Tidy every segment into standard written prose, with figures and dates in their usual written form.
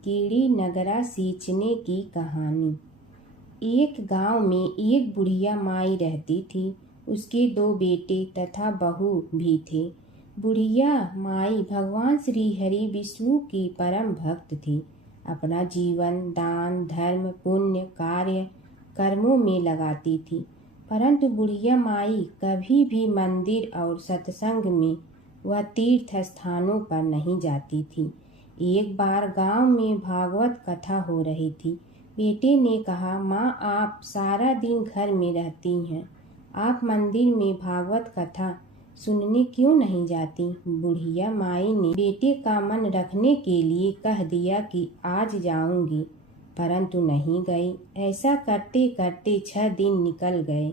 कीड़ी नगरा सींचने की कहानी। एक गांव में एक बुढ़िया माई रहती थी। उसके 2 बेटे तथा बहू भी थे। बुढ़िया माई भगवान श्री हरि विष्णु की परम भक्त थी। अपना जीवन दान धर्म पुण्य कार्य कर्मों में लगाती थी। परंतु बुढ़िया माई कभी भी मंदिर और सत्संग में वह तीर्थ स्थानों पर नहीं जाती थी। एक बार गांव में भागवत कथा हो रही थी। बेटे ने कहा, माँ आप सारा दिन घर में रहती हैं, आप मंदिर में भागवत कथा सुनने क्यों नहीं जाती? बुढ़िया माई ने बेटे का मन रखने के लिए कह दिया कि आज जाऊंगी, परंतु नहीं गई। ऐसा करते करते 6 दिन निकल गए।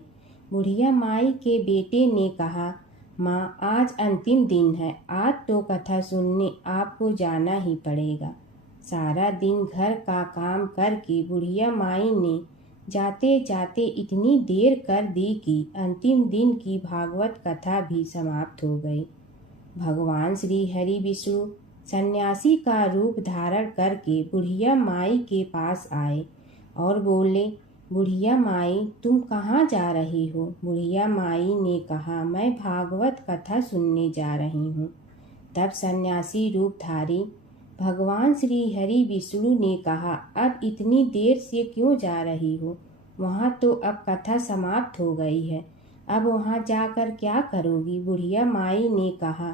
बुढ़िया माई के बेटे ने कहा, माँ आज अंतिम दिन है, आज तो कथा सुनने आपको जाना ही पड़ेगा। सारा दिन घर का काम करके बुढ़िया माई ने जाते जाते इतनी देर कर दी कि अंतिम दिन की भागवत कथा भी समाप्त हो गई। भगवान श्री हरि विष्णु सन्यासी का रूप धारण करके बुढ़िया माई के पास आए और बोले, बुढ़िया माई तुम कहाँ जा रही हो? बुढ़िया माई ने कहा, मैं भागवत कथा सुनने जा रही हूँ। तब सन्यासी रूपधारी भगवान श्री हरि विष्णु ने कहा, अब इतनी देर से क्यों जा रही हो? वहाँ तो अब कथा समाप्त हो गई है, अब वहाँ जाकर क्या करोगी? बुढ़िया माई ने कहा,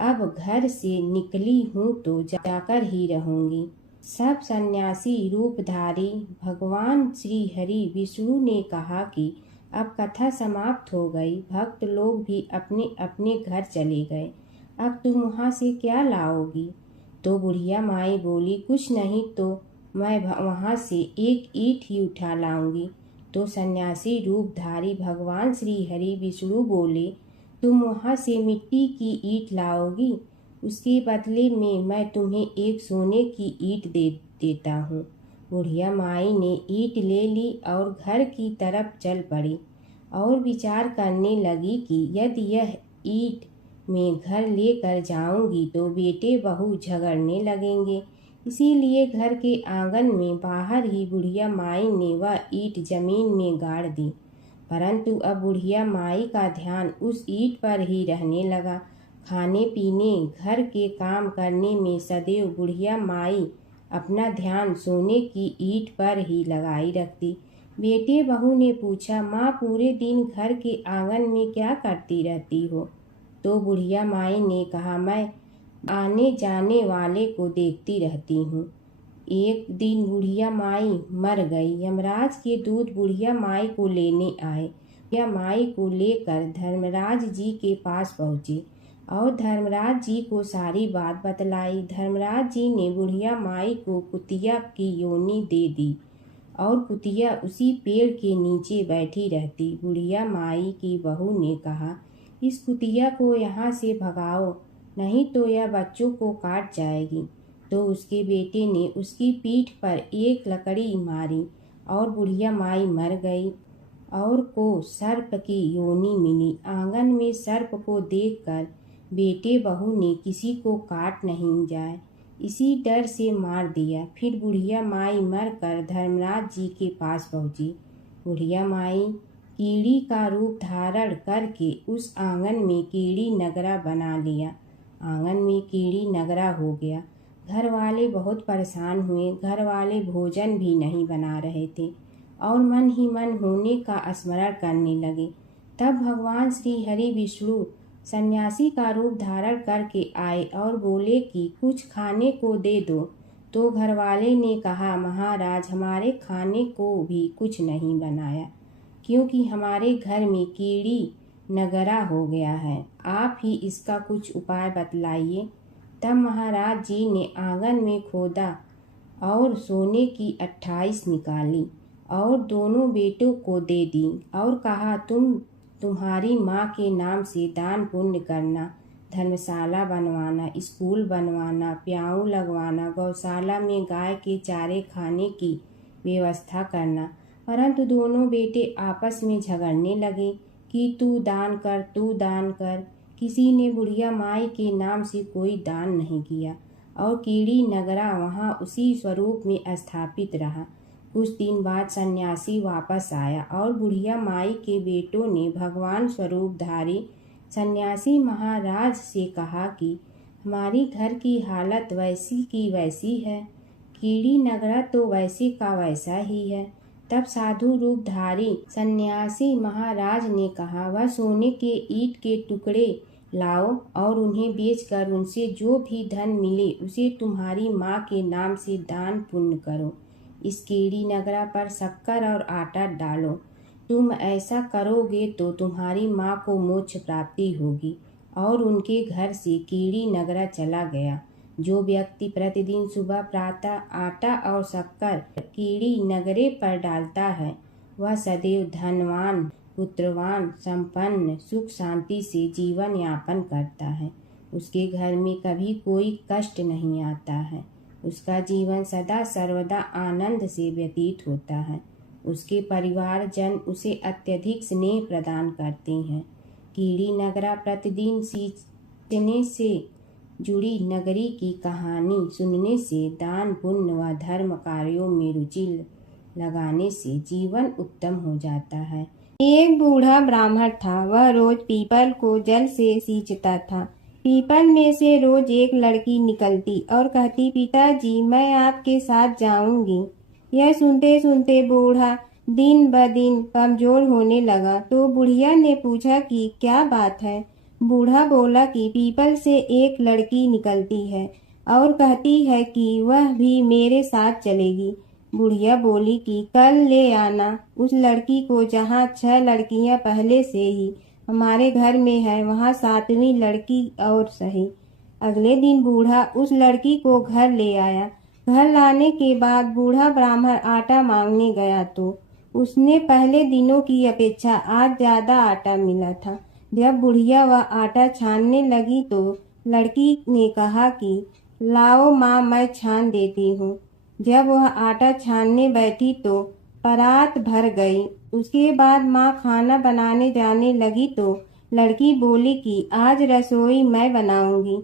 अब घर से निकली हूँ तो जाकर ही रहूंगी। सब सन्यासी रूपधारी भगवान श्री हरि विष्णु ने कहा कि अब कथा समाप्त हो गई, भक्त लोग भी अपने अपने घर चले गए, अब तुम वहाँ से क्या लाओगी? तो बुढ़िया माई बोली, कुछ नहीं तो मैं वहाँ से एक ईंट ही उठा लाऊंगी। तो सन्यासी रूपधारी भगवान श्री हरि विष्णु बोले, तुम वहाँ से मिट्टी की ईंट लाओगी, उसके बदले में मैं तुम्हें एक सोने की ईंट देता हूँ। बुढ़िया माई ने ईंट ले ली और घर की तरफ चल पड़ी और विचार करने लगी कि यदि यह ईंट मैं घर लेकर जाऊंगी तो बेटे बहू झगड़ने लगेंगे। इसीलिए घर के आंगन में बाहर ही बुढ़िया माई ने वह ईंट जमीन में गाड़ दी। परंतु अब बुढ़िया माई का ध्यान उस ईंट पर ही रहने लगा। खाने पीने घर के काम करने में सदैव बुढ़िया माई अपना ध्यान सोने की ईंट पर ही लगाई रखती। बेटे बहू ने पूछा, माँ पूरे दिन घर के आंगन में क्या करती रहती हो? तो बुढ़िया माई ने कहा, मैं आने जाने वाले को देखती रहती हूँ। एक दिन बुढ़िया माई मर गई। यमराज के दूत बुढ़िया माई को लेने आए। बुढ़िया माई को लेकर धर्मराज जी के पास पहुँचे और धर्मराज जी को सारी बात बतलाई। धर्मराज जी ने बुढ़िया माई को कुतिया की योनि दे दी और कुतिया उसी पेड़ के नीचे बैठी रहती। बुढ़िया माई की बहू ने कहा, इस कुतिया को यहाँ से भगाओ, नहीं तो यह बच्चों को काट जाएगी। तो उसके बेटे ने उसकी पीठ पर एक लकड़ी मारी और बुढ़िया माई मर गई और को सर्प की योनि मिली। आंगन में सर्प को देखकर बेटे बहू ने किसी को काट नहीं जाए इसी डर से मार दिया। फिर बुढ़िया माई मरकर धर्मराज जी के पास पहुंची। बुढ़िया माई कीड़ी का रूप धारण करके उस आंगन में कीड़ी नगरा बना लिया। आंगन में कीड़ी नगरा हो गया। घर वाले बहुत परेशान हुए। घर वाले भोजन भी नहीं बना रहे थे और मन ही मन होने का स्मरण करने लगे। तब भगवान श्री हरि विष्णु सन्यासी का रूप धारण करके आए और बोले कि कुछ खाने को दे दो। तो घरवाले ने कहा, महाराज हमारे खाने को भी कुछ नहीं बनाया, क्योंकि हमारे घर में कीड़ी नगरा हो गया है, आप ही इसका कुछ उपाय बतलाइए। तब महाराज जी ने आंगन में खोदा और सोने की 28 निकाली और दोनों बेटों को दे दी और कहा, तुम्हारी माँ के नाम से दान पुण्य करना, धर्मशाला बनवाना, स्कूल बनवाना, प्याऊ लगवाना, गौशाला में गाय के चारे खाने की व्यवस्था करना। परंतु दोनों बेटे आपस में झगड़ने लगे कि तू दान कर, तू दान कर। किसी ने बुढ़िया माई के नाम से कोई दान नहीं किया और कीड़ी नगरा वहाँ उसी स्वरूप में स्थापित रहा। कुछ दिन बाद सन्यासी वापस आया और बुढ़िया माई के बेटों ने भगवान स्वरूपधारी सन्यासी महाराज से कहा कि हमारी घर की हालत वैसी की वैसी है, कीड़ी नगरा तो वैसे का वैसा ही है। तब साधु रूपधारी सन्यासी महाराज ने कहा, वह सोने के ईंट के टुकड़े लाओ और उन्हें बेचकर उनसे जो भी धन मिले उसे तुम्हारी माँ के नाम से दान पुण्य करो। इस कीड़ी नगरा पर शक्कर और आटा डालो। तुम ऐसा करोगे तो तुम्हारी माँ को मोक्ष प्राप्ति होगी। और उनके घर से कीड़ी नगरा चला गया। जो व्यक्ति प्रतिदिन सुबह प्रातः आटा और शक्कर कीड़ी नगरे पर डालता है वह सदैव धनवान, पुत्रवान, संपन्न, सुख शांति से जीवन यापन करता है। उसके घर में कभी कोई कष्ट नहीं आता है। उसका जीवन सदा सर्वदा आनंद से व्यतीत होता है। उसके परिवारजन उसे अत्यधिक स्नेह प्रदान करते हैं। कीड़ी नगरा प्रतिदिन सींचने से जुड़ी नगरी की कहानी सुनने से, दान पुण्य व धर्म कार्यों में रुचि लगाने से जीवन उत्तम हो जाता है। एक बूढ़ा ब्राह्मण था। वह रोज पीपल को जल से सींचता था। पीपल में से रोज एक लड़की निकलती और कहती, पिताजी मैं आपके साथ जाऊंगी। यह सुनते सुनते बूढ़ा दिन ब दिन कमजोर होने लगा। तो बुढ़िया ने पूछा कि क्या बात है। बूढ़ा बोला कि पीपल से एक लड़की निकलती है और कहती है कि वह भी मेरे साथ चलेगी। बुढ़िया बोली कि कल ले आना उस लड़की को, जहाँ 6 लड़कियां पहले से ही हमारे घर में है, वहाँ 7वीं लड़की और सही। अगले दिन बूढ़ा उस लड़की को घर ले आया। घर लाने के बाद बूढ़ा ब्राह्मण आटा मांगने गया तो उसने पहले दिनों की अपेक्षा आज ज्यादा आटा मिला था। जब बुढ़िया वह आटा छानने लगी तो लड़की ने कहा कि लाओ माँ, मैं छान देती हूँ। जब वह आटा छानने बैठी तो परात भर गई। उसके बाद माँ खाना बनाने जाने लगी तो लड़की बोली कि आज रसोई मैं बनाऊंगी।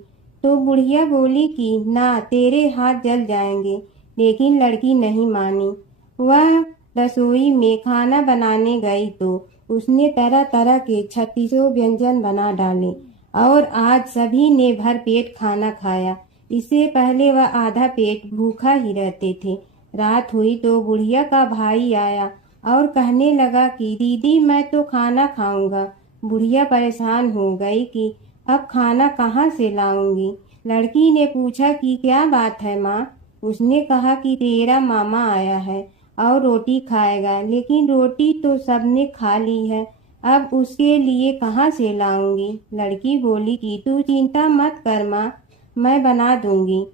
तो बुढ़िया बोली कि ना, तेरे हाथ जल जाएंगे। लेकिन लड़की नहीं मानी। वह रसोई में खाना बनाने गई तो उसने तरह तरह के 36 व्यंजन बना डाले और आज सभी ने भर पेट खाना खाया। इससे पहले वह आधा पेट भूखा ही रहते थे। रात हुई तो बुढ़िया का भाई आया और कहने लगा कि दीदी मैं तो खाना खाऊंगा। बुढ़िया परेशान हो गई कि अब खाना कहाँ से लाऊंगी। लड़की ने पूछा कि क्या बात है माँ। उसने कहा कि तेरा मामा आया है और रोटी खाएगा, लेकिन रोटी तो सबने खा ली है, अब उसके लिए कहाँ से लाऊंगी। लड़की बोली कि तू चिंता मत कर माँ, मैं बना दूंगी।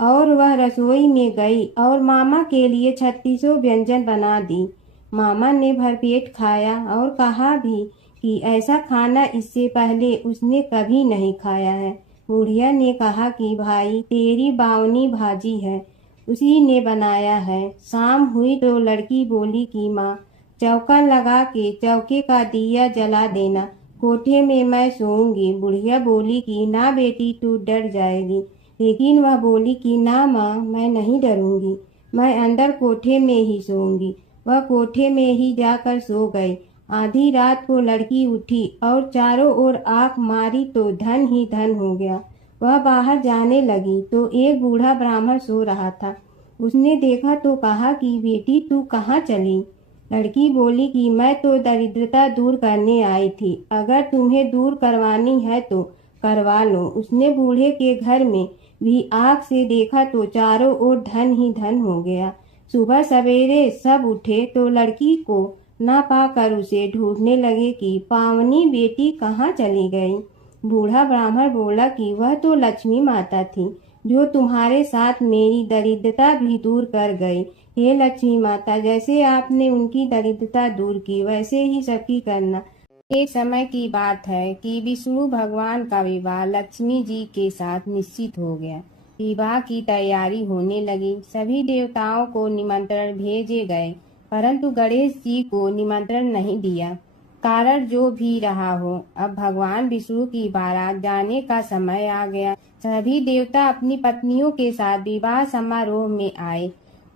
और वह रसोई में गई और मामा के लिए 36 व्यंजन बना दी। मामा ने भरपेट खाया और कहा भी कि ऐसा खाना इससे पहले उसने कभी नहीं खाया है। बुढ़िया ने कहा कि भाई तेरी बावनी भाजी है, उसी ने बनाया है। शाम हुई तो लड़की बोली कि माँ चौका लगा के चौके का दिया जला देना, कोठे में मैं सोऊंगी। बुढ़िया बोली कि ना बेटी तू डर जाएगी। लेकिन वह बोली कि ना माँ, मैं नहीं डरूंगी, मैं अंदर कोठे में ही सोऊंगी। वह कोठे में ही जाकर सो गई। आधी रात को लड़की उठी और चारों ओर आंख मारी तो धन ही धन हो गया। वह बाहर जाने लगी तो एक बूढ़ा ब्राह्मण सो रहा था। उसने देखा तो कहा कि बेटी तू कहाँ चली। लड़की बोली कि मैं तो दरिद्रता दूर करने आई थी, अगर तुम्हें दूर करवानी है तो करवा लो। उसने बूढ़े के घर में भी आँख से देखा तो चारों ओर धन ही धन हो गया। सुबह सवेरे सब उठे तो लड़की को ना पाकर उसे ढूंढने लगे कि पावनी बेटी कहाँ चली गई। बूढ़ा ब्राह्मण बोला कि वह तो लक्ष्मी माता थी, जो तुम्हारे साथ मेरी दरिद्रता भी दूर कर गई। हे लक्ष्मी माता, जैसे आपने उनकी दरिद्रता दूर की वैसे ही सबकी करना। एक समय की बात है कि विष्णु भगवान का विवाह लक्ष्मी जी के साथ निश्चित हो गया। विवाह की तैयारी होने लगी। सभी देवताओं को निमंत्रण भेजे गए, परंतु गणेश जी को निमंत्रण नहीं दिया। कारण जो भी रहा हो, अब भगवान विष्णु की बारात जाने का समय आ गया। सभी देवता अपनी पत्नियों के साथ विवाह समारोह में आए।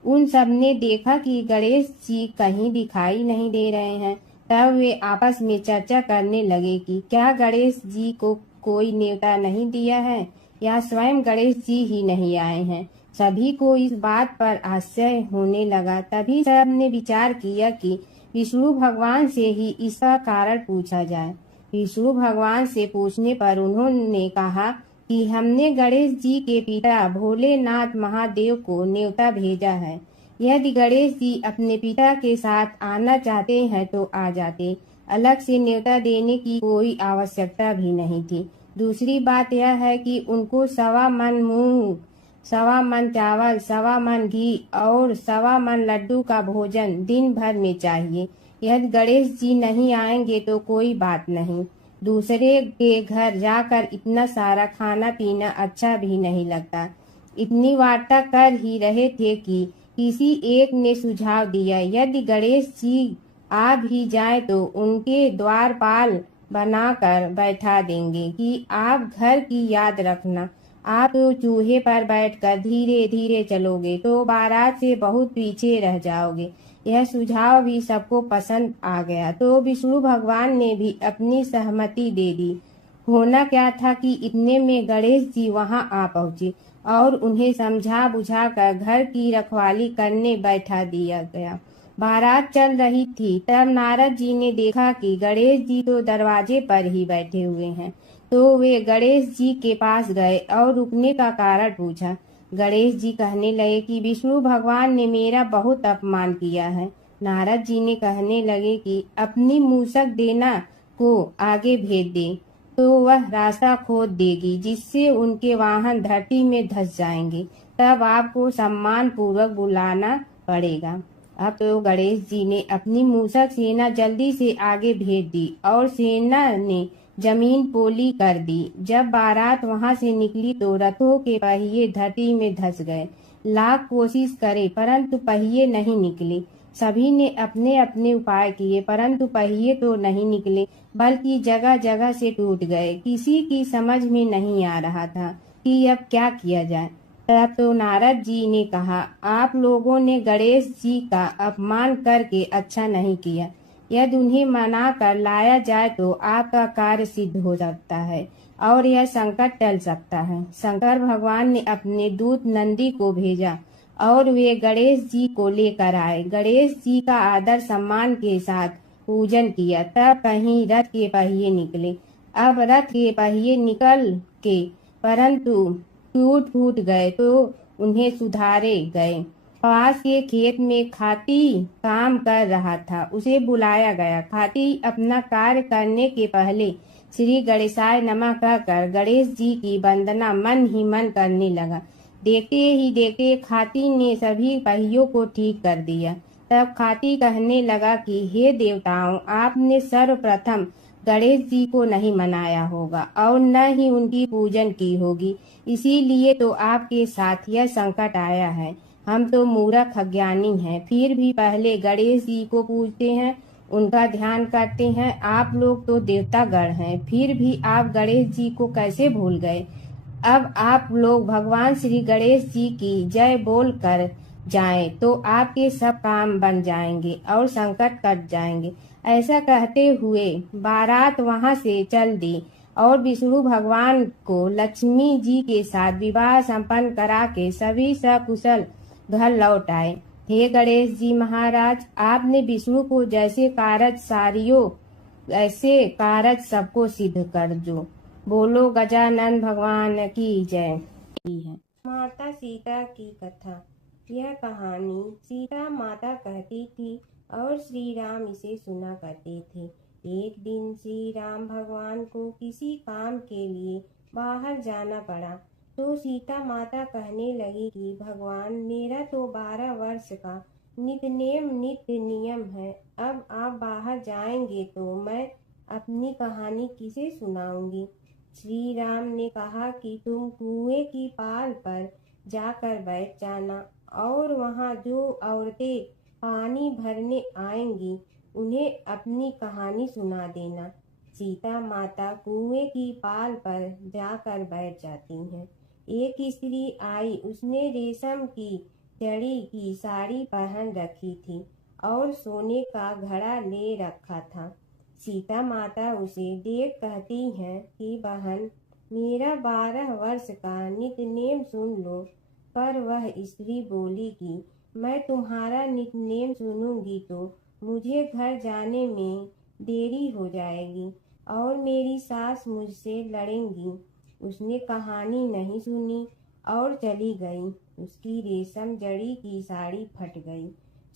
उन सब ने देखा कि गणेश जी कहीं दिखाई नहीं दे रहे हैं। तब वे आपस में चर्चा करने लगे कि क्या गणेश जी को कोई न्योता नहीं दिया है या स्वयं गणेश जी ही नहीं आए हैं। सभी को इस बात पर आश्चर्य होने लगा। तभी सब ने विचार किया कि विष्णु भगवान से ही इसका कारण पूछा जाए। विष्णु भगवान से पूछने पर उन्होंने कहा कि हमने गणेश जी के पिता भोलेनाथ महादेव को न्योता भेजा है। यदि गणेश जी अपने पिता के साथ आना चाहते हैं तो आ जाते। अलग से न्योता देने की कोई आवश्यकता भी नहीं थी। दूसरी बात यह है कि उनको 1.25 मन मूंग, 1.25 मन चावल, 1.25 मन घी और 1.25 मन लड्डू का भोजन दिन भर में चाहिए। यदि गणेश जी नहीं आएंगे तो कोई बात नहीं। दूसरे के घर जाकर इतना सारा खाना पीना अच्छा भी नहीं लगता। इतनी वार्ता कर ही रहे थे कि किसी एक ने सुझाव दिया, यदि गणेश जी आ भी जाए तो उनके द्वारपाल बनाकर बैठा देंगे कि आप घर की याद रखना। आप तो चूहे पर बैठकर धीरे धीरे चलोगे तो बारात से बहुत पीछे रह जाओगे। यह सुझाव भी सबको पसंद आ गया तो विष्णु भगवान ने भी अपनी सहमति दे दी। होना क्या था कि इतने में गणेश जी वहां आ पहुंचे और उन्हें समझा बुझाकर घर की रखवाली करने बैठा दिया गया। बारात चल रही थी, तब नारद जी ने देखा कि गणेश जी तो दरवाजे पर ही बैठे हुए हैं। तो वे गणेश जी के पास गए और रुकने का कारण पूछा। गणेश जी कहने लगे कि विष्णु भगवान ने मेरा बहुत अपमान किया है। नारद जी ने कहने लगे कि अपनी मूसक देना को आगे भेज दे तो वह रास्ता खोद देगी, जिससे उनके वाहन धरती में धंस जाएंगे। तब आपको सम्मान पूर्वक बुलाना पड़ेगा। अब तो गणेश जी ने अपनी मूसक सेना जल्दी से आगे भेज दी और सेना ने जमीन पोली कर दी। जब बारात वहां से निकली तो रथों के पहिए धरती में धंस गए। लाख कोशिश करे परंतु पहिए नहीं निकले। सभी ने अपने अपने उपाय किए परंतु पहिए तो नहीं निकले, बल्कि जगह जगह से टूट गए। किसी की समझ में नहीं आ रहा था कि अब क्या किया जाए। तब तो नारद जी ने कहा, आप लोगों ने गणेश जी का अपमान करके अच्छा नहीं किया। यदि उन्हें मना कर लाया जाए तो आपका कार्य सिद्ध हो सकता है और यह संकट टल सकता है। शंकर भगवान ने अपने दूत नंदी को भेजा और वे गणेश जी को लेकर आए। गणेश जी का आदर सम्मान के साथ पूजन किया। तब कहीं रथ के पहिए निकले। अब रथ के पहिए निकल के परंतु टूट फूट गए तो उन्हें सुधारे गए। पास के खेत में खाती काम कर रहा था, उसे बुलाया गया। खाती अपना कार्य करने के पहले श्री गणेशाय नमः कहकर गणेश जी की वंदना मन ही मन करने लगा। देखते ही देखते खाती ने सभी पहियों को ठीक कर दिया। तब खाती कहने लगा कि हे देवताओं, आपने सर्वप्रथम गणेश जी को नहीं मनाया होगा और न ही उनकी पूजन की होगी, इसीलिए तो आपके साथ यह संकट आया है। हम तो मूर्ख अज्ञानी हैं, फिर भी पहले गणेश जी को पूजते हैं, उनका ध्यान करते हैं। आप लोग तो देवतागण हैं, फिर भी आप गणेश जी को कैसे भूल गए। अब आप लोग भगवान श्री गणेश जी की जय बोल कर जाएं तो आपके सब काम बन जाएंगे और संकट कट जाएंगे। ऐसा कहते हुए बारात वहां से चल दी और विष्णु भगवान को लक्ष्मी जी के साथ विवाह संपन्न करा के सभी सकुशल घर लौट आए। हे गणेश जी महाराज, आपने विष्णु को जैसे कारज सारियो ऐसे कारज सबको सिद्ध कर जो। बोलो गजानन भगवान की जय। है माता सीता की कथा। यह कहानी सीता माता कहती थी और श्री राम इसे सुना करते थे। एक दिन श्री राम भगवान को किसी काम के लिए बाहर जाना पड़ा तो सीता माता कहने लगी कि भगवान, मेरा तो 12 वर्ष का नित्य नियम है। अब आप बाहर जाएंगे तो मैं अपनी कहानी किसे सुनाऊंगी। श्री राम ने कहा कि तुम कुएं की पाल पर जाकर बैठ जाना और वहां जो औरतें पानी भरने आएंगी उन्हें अपनी कहानी सुना देना। सीता माता कुएं की पाल पर जाकर बैठ जाती हैं। एक स्त्री आई, उसने रेशम की जड़ी की साड़ी पहन रखी थी और सोने का घड़ा ले रखा था। सीता माता उसे देख कहती हैं कि बहन, मेरा 12 वर्ष का नितनेम सुन लो। पर वह स्त्री बोली कि मैं तुम्हारा नितनेम सुनूंगी तो मुझे घर जाने में देरी हो जाएगी और मेरी सास मुझसे लड़ेंगी। उसने कहानी नहीं सुनी और चली गई। उसकी रेशम जड़ी की साड़ी फट गई।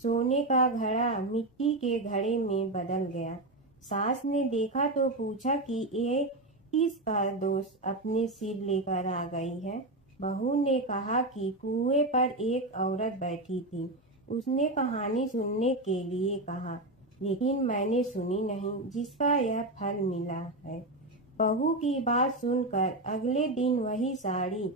सोने का घड़ा मिट्टी के घड़े में बदल गया। सास ने देखा तो पूछा कि ये किसका दोष अपने सिर लेकर आ गई है। बहू ने कहा कि कुएं पर एक औरत बैठी थी। उसने कहानी सुनने के लिए कहा, लेकिन मैंने सुनी नहीं, जिसका यह फल मिला है। बहू की बात सुनकर अगले दिन वही साड़ी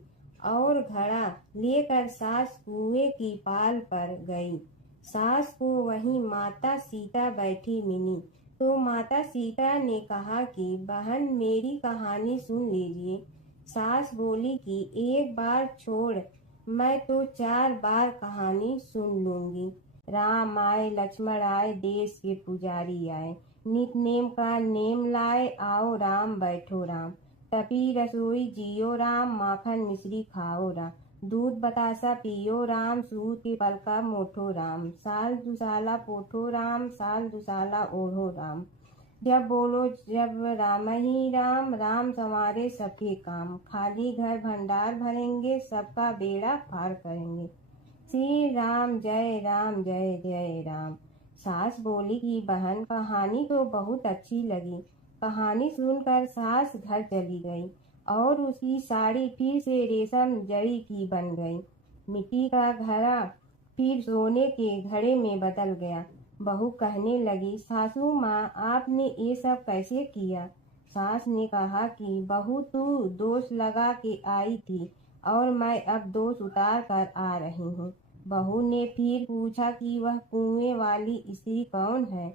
और घड़ा लेकर सास कुएं की पाल पर गई। सास को वहीं माता सीता बैठी मिली तो माता सीता ने कहा कि बहन, मेरी कहानी सुन लीजिए। सास बोली कि एक बार छोड़, मैं तो 4 बार कहानी सुन लूंगी। राम आए लक्ष्मण आए, देश के पुजारी आए, नित नेम का नेम लाए, आओ राम बैठो राम। तपी रसोई जियो राम, माखन मिश्री खाओ राम। दूध बतासा पियो राम, सूत के पलका मोठो राम। साल दुसाला पोठो राम, साल दुसाला ओढ़ो राम। जब बोलो जब राम ही राम, राम संवारे सबके काम। खाली घर भंडार भरेंगे, सबका बेड़ा पार करेंगे। श्री राम जय राम जय जय राम। सास बोली कि बहन, कहानी तो बहुत अच्छी लगी। कहानी सुनकर सास घर चली गई और उसकी साड़ी फिर से रेशम जड़ी की बन गई। मिट्टी का घड़ा फिर सोने के घड़े में बदल गया। बहू कहने लगी, सासू माँ, आपने ये सब कैसे किया? सास ने कहा कि बहू, तू दोष लगा के आई थी और मैं अब दोष उतार कर आ रही हूँ। बहू ने फिर पूछा कि वह कुएं वाली स्त्री कौन है?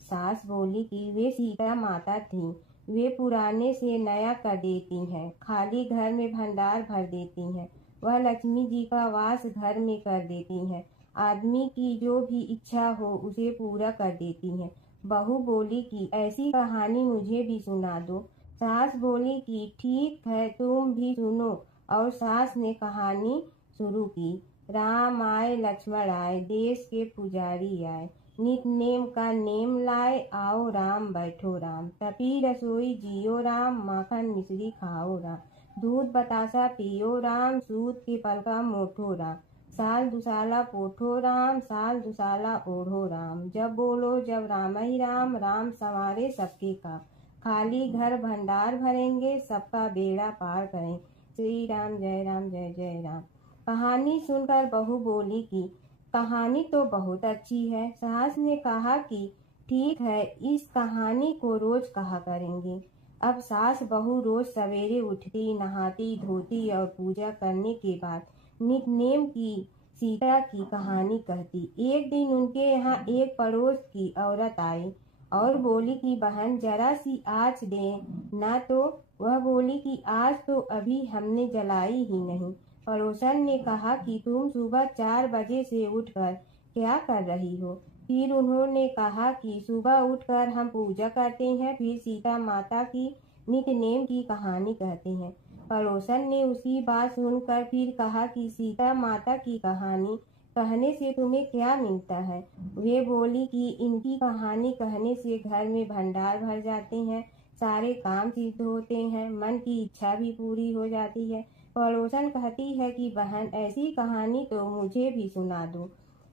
सास बोली कि वे सीता माता थी। वे पुराने से नया कर देती हैं, खाली घर में भंडार भर देती हैं। वह लक्ष्मी जी का वास घर में कर देती हैं। आदमी की जो भी इच्छा हो उसे पूरा कर देती हैं। बहू बोली कि ऐसी कहानी मुझे भी सुना दो। सास बोली कि ठीक है, तुम भी सुनो। और सास ने कहानी शुरू की। राम आए लक्ष्मण आए, देश के पुजारी आए, नित नेम का नेम लाए, आओ राम बैठो राम। तपी रसोई जियो राम, माखन मिश्री खाओ राम। दूध बतासा पियो राम, सूत के पलका मोठो राम। साल दुसाला पोठो राम, साल दुसाला ओढ़ो राम। जब बोलो जब राम ही राम, राम संवारे सबके काम। खाली घर भंडार भरेंगे, सबका बेड़ा पार करें। श्री राम जय राम जय जय राम। कहानी सुनकर बहू बोली कि कहानी तो बहुत अच्छी है। सास ने कहा कि ठीक है, इस कहानी को रोज कहा करेंगे। अब सास बहू रोज सवेरे उठती, नहाती धोती और पूजा करने के बाद नित नेम की सीता की कहानी कहती। एक दिन उनके यहाँ एक पड़ोस की औरत आई और बोली कि बहन, जरा सी आँच दे ना। तो वह बोली कि आज तो अभी हमने जलाई ही नहीं। पड़ोसन ने कहा कि तुम सुबह 4 बजे से उठकर क्या कर रही हो? फिर उन्होंने कहा कि सुबह उठकर हम पूजा करते हैं, फिर सीता माता की नित नेम की कहानी कहते हैं। पड़ोसन ने उसकी बात सुनकर फिर कहा कि सीता माता की कहानी कहने से तुम्हें क्या मिलता है? वे बोली कि इनकी कहानी कहने से घर में भंडार भर जाते हैं, सारे काम सिद्ध होते हैं, मन की इच्छा भी पूरी हो जाती है। पड़ोसन कहती है कि बहन, ऐसी कहानी तो मुझे भी सुना दो।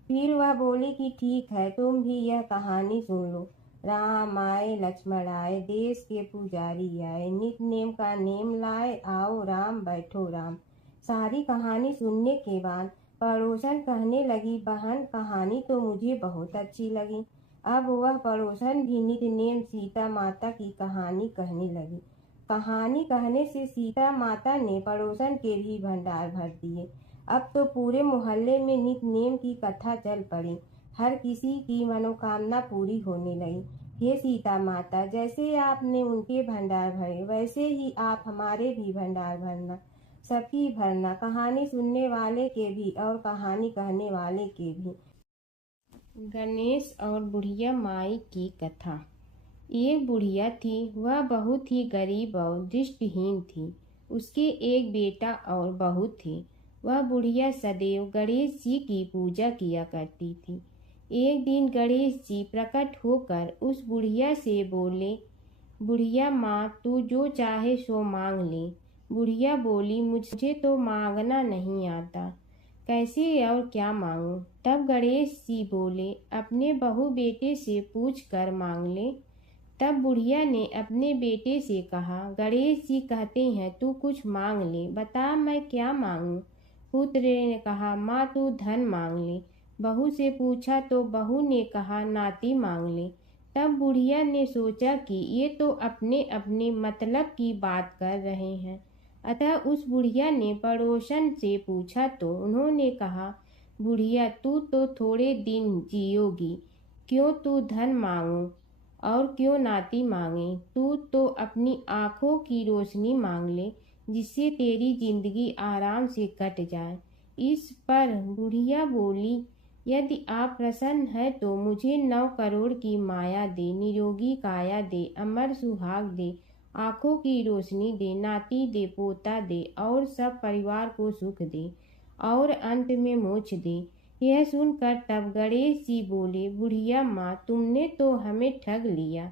फिर वह बोली कि ठीक है, तुम भी यह कहानी सुन लो। राम आए लक्ष्मण आए, देश के पुजारी आए, नित नेम का नेम लाए, आओ राम बैठो राम। सारी कहानी सुनने के बाद पड़ोसन कहने लगी, बहन, कहानी तो मुझे बहुत अच्छी लगी। अब वह पड़ोसन भी नित नेम सीता माता की कहानी कहने लगी। कहानी कहने से सीता माता ने पड़ोसन के भी भंडार भर दिए। अब तो पूरे मोहल्ले में नित नेम की कथा चल पड़ी। हर किसी की मनोकामना पूरी होने लगी। हे सीता माता, जैसे आपने उनके भंडार भरे वैसे ही आप हमारे भी भंडार भरना, सबकी भरना, कहानी सुनने वाले के भी और कहानी कहने वाले के भी। गणेश और बुढ़िया माई की कथा। एक बुढ़िया थी, वह बहुत ही गरीब और दृष्टिहीन थी। उसके एक बेटा और बहू थे। वह बुढ़िया सदैव गणेश जी की पूजा किया करती थी। एक दिन गणेश जी प्रकट होकर उस बुढ़िया से बोले, बुढ़िया माँ, तू जो चाहे सो मांग ले। बुढ़िया बोली, मुझे तो मांगना नहीं आता, कैसे और क्या मांगूं। तब गणेश जी बोले, अपने बहू बेटे से पूछ कर मांग ले। तब बुढ़िया ने अपने बेटे से कहा, गणेश जी कहते हैं तू कुछ मांग ले, बता मैं क्या मांगूं। पुत्र ने कहा, माँ तू धन मांग ले। बहू से पूछा तो बहू ने कहा, नाती मांग ले। तब बुढ़िया ने सोचा कि ये तो अपने अपने मतलब की बात कर रहे हैं। अतः उस बुढ़िया ने पड़ोसन से पूछा तो उन्होंने कहा, बुढ़िया तू तो थोड़े दिन जियोगी, क्यों तू धन मांगो और क्यों नाती मांगे। तू तो अपनी आँखों की रोशनी मांग ले, जिससे तेरी जिंदगी आराम से कट जाए। इस पर बुढ़िया बोली, यदि आप प्रसन्न है तो मुझे 9 करोड़ की माया दे, निरोगी काया दे, अमर सुहाग दे, आँखों की रोशनी दे, नाती दे, पोता दे और सब परिवार को सुख दे और अंत में मोक्ष दे। यह सुनकर तब गणेश जी बोले, बुढ़िया माँ, तुमने तो हमें ठग लिया।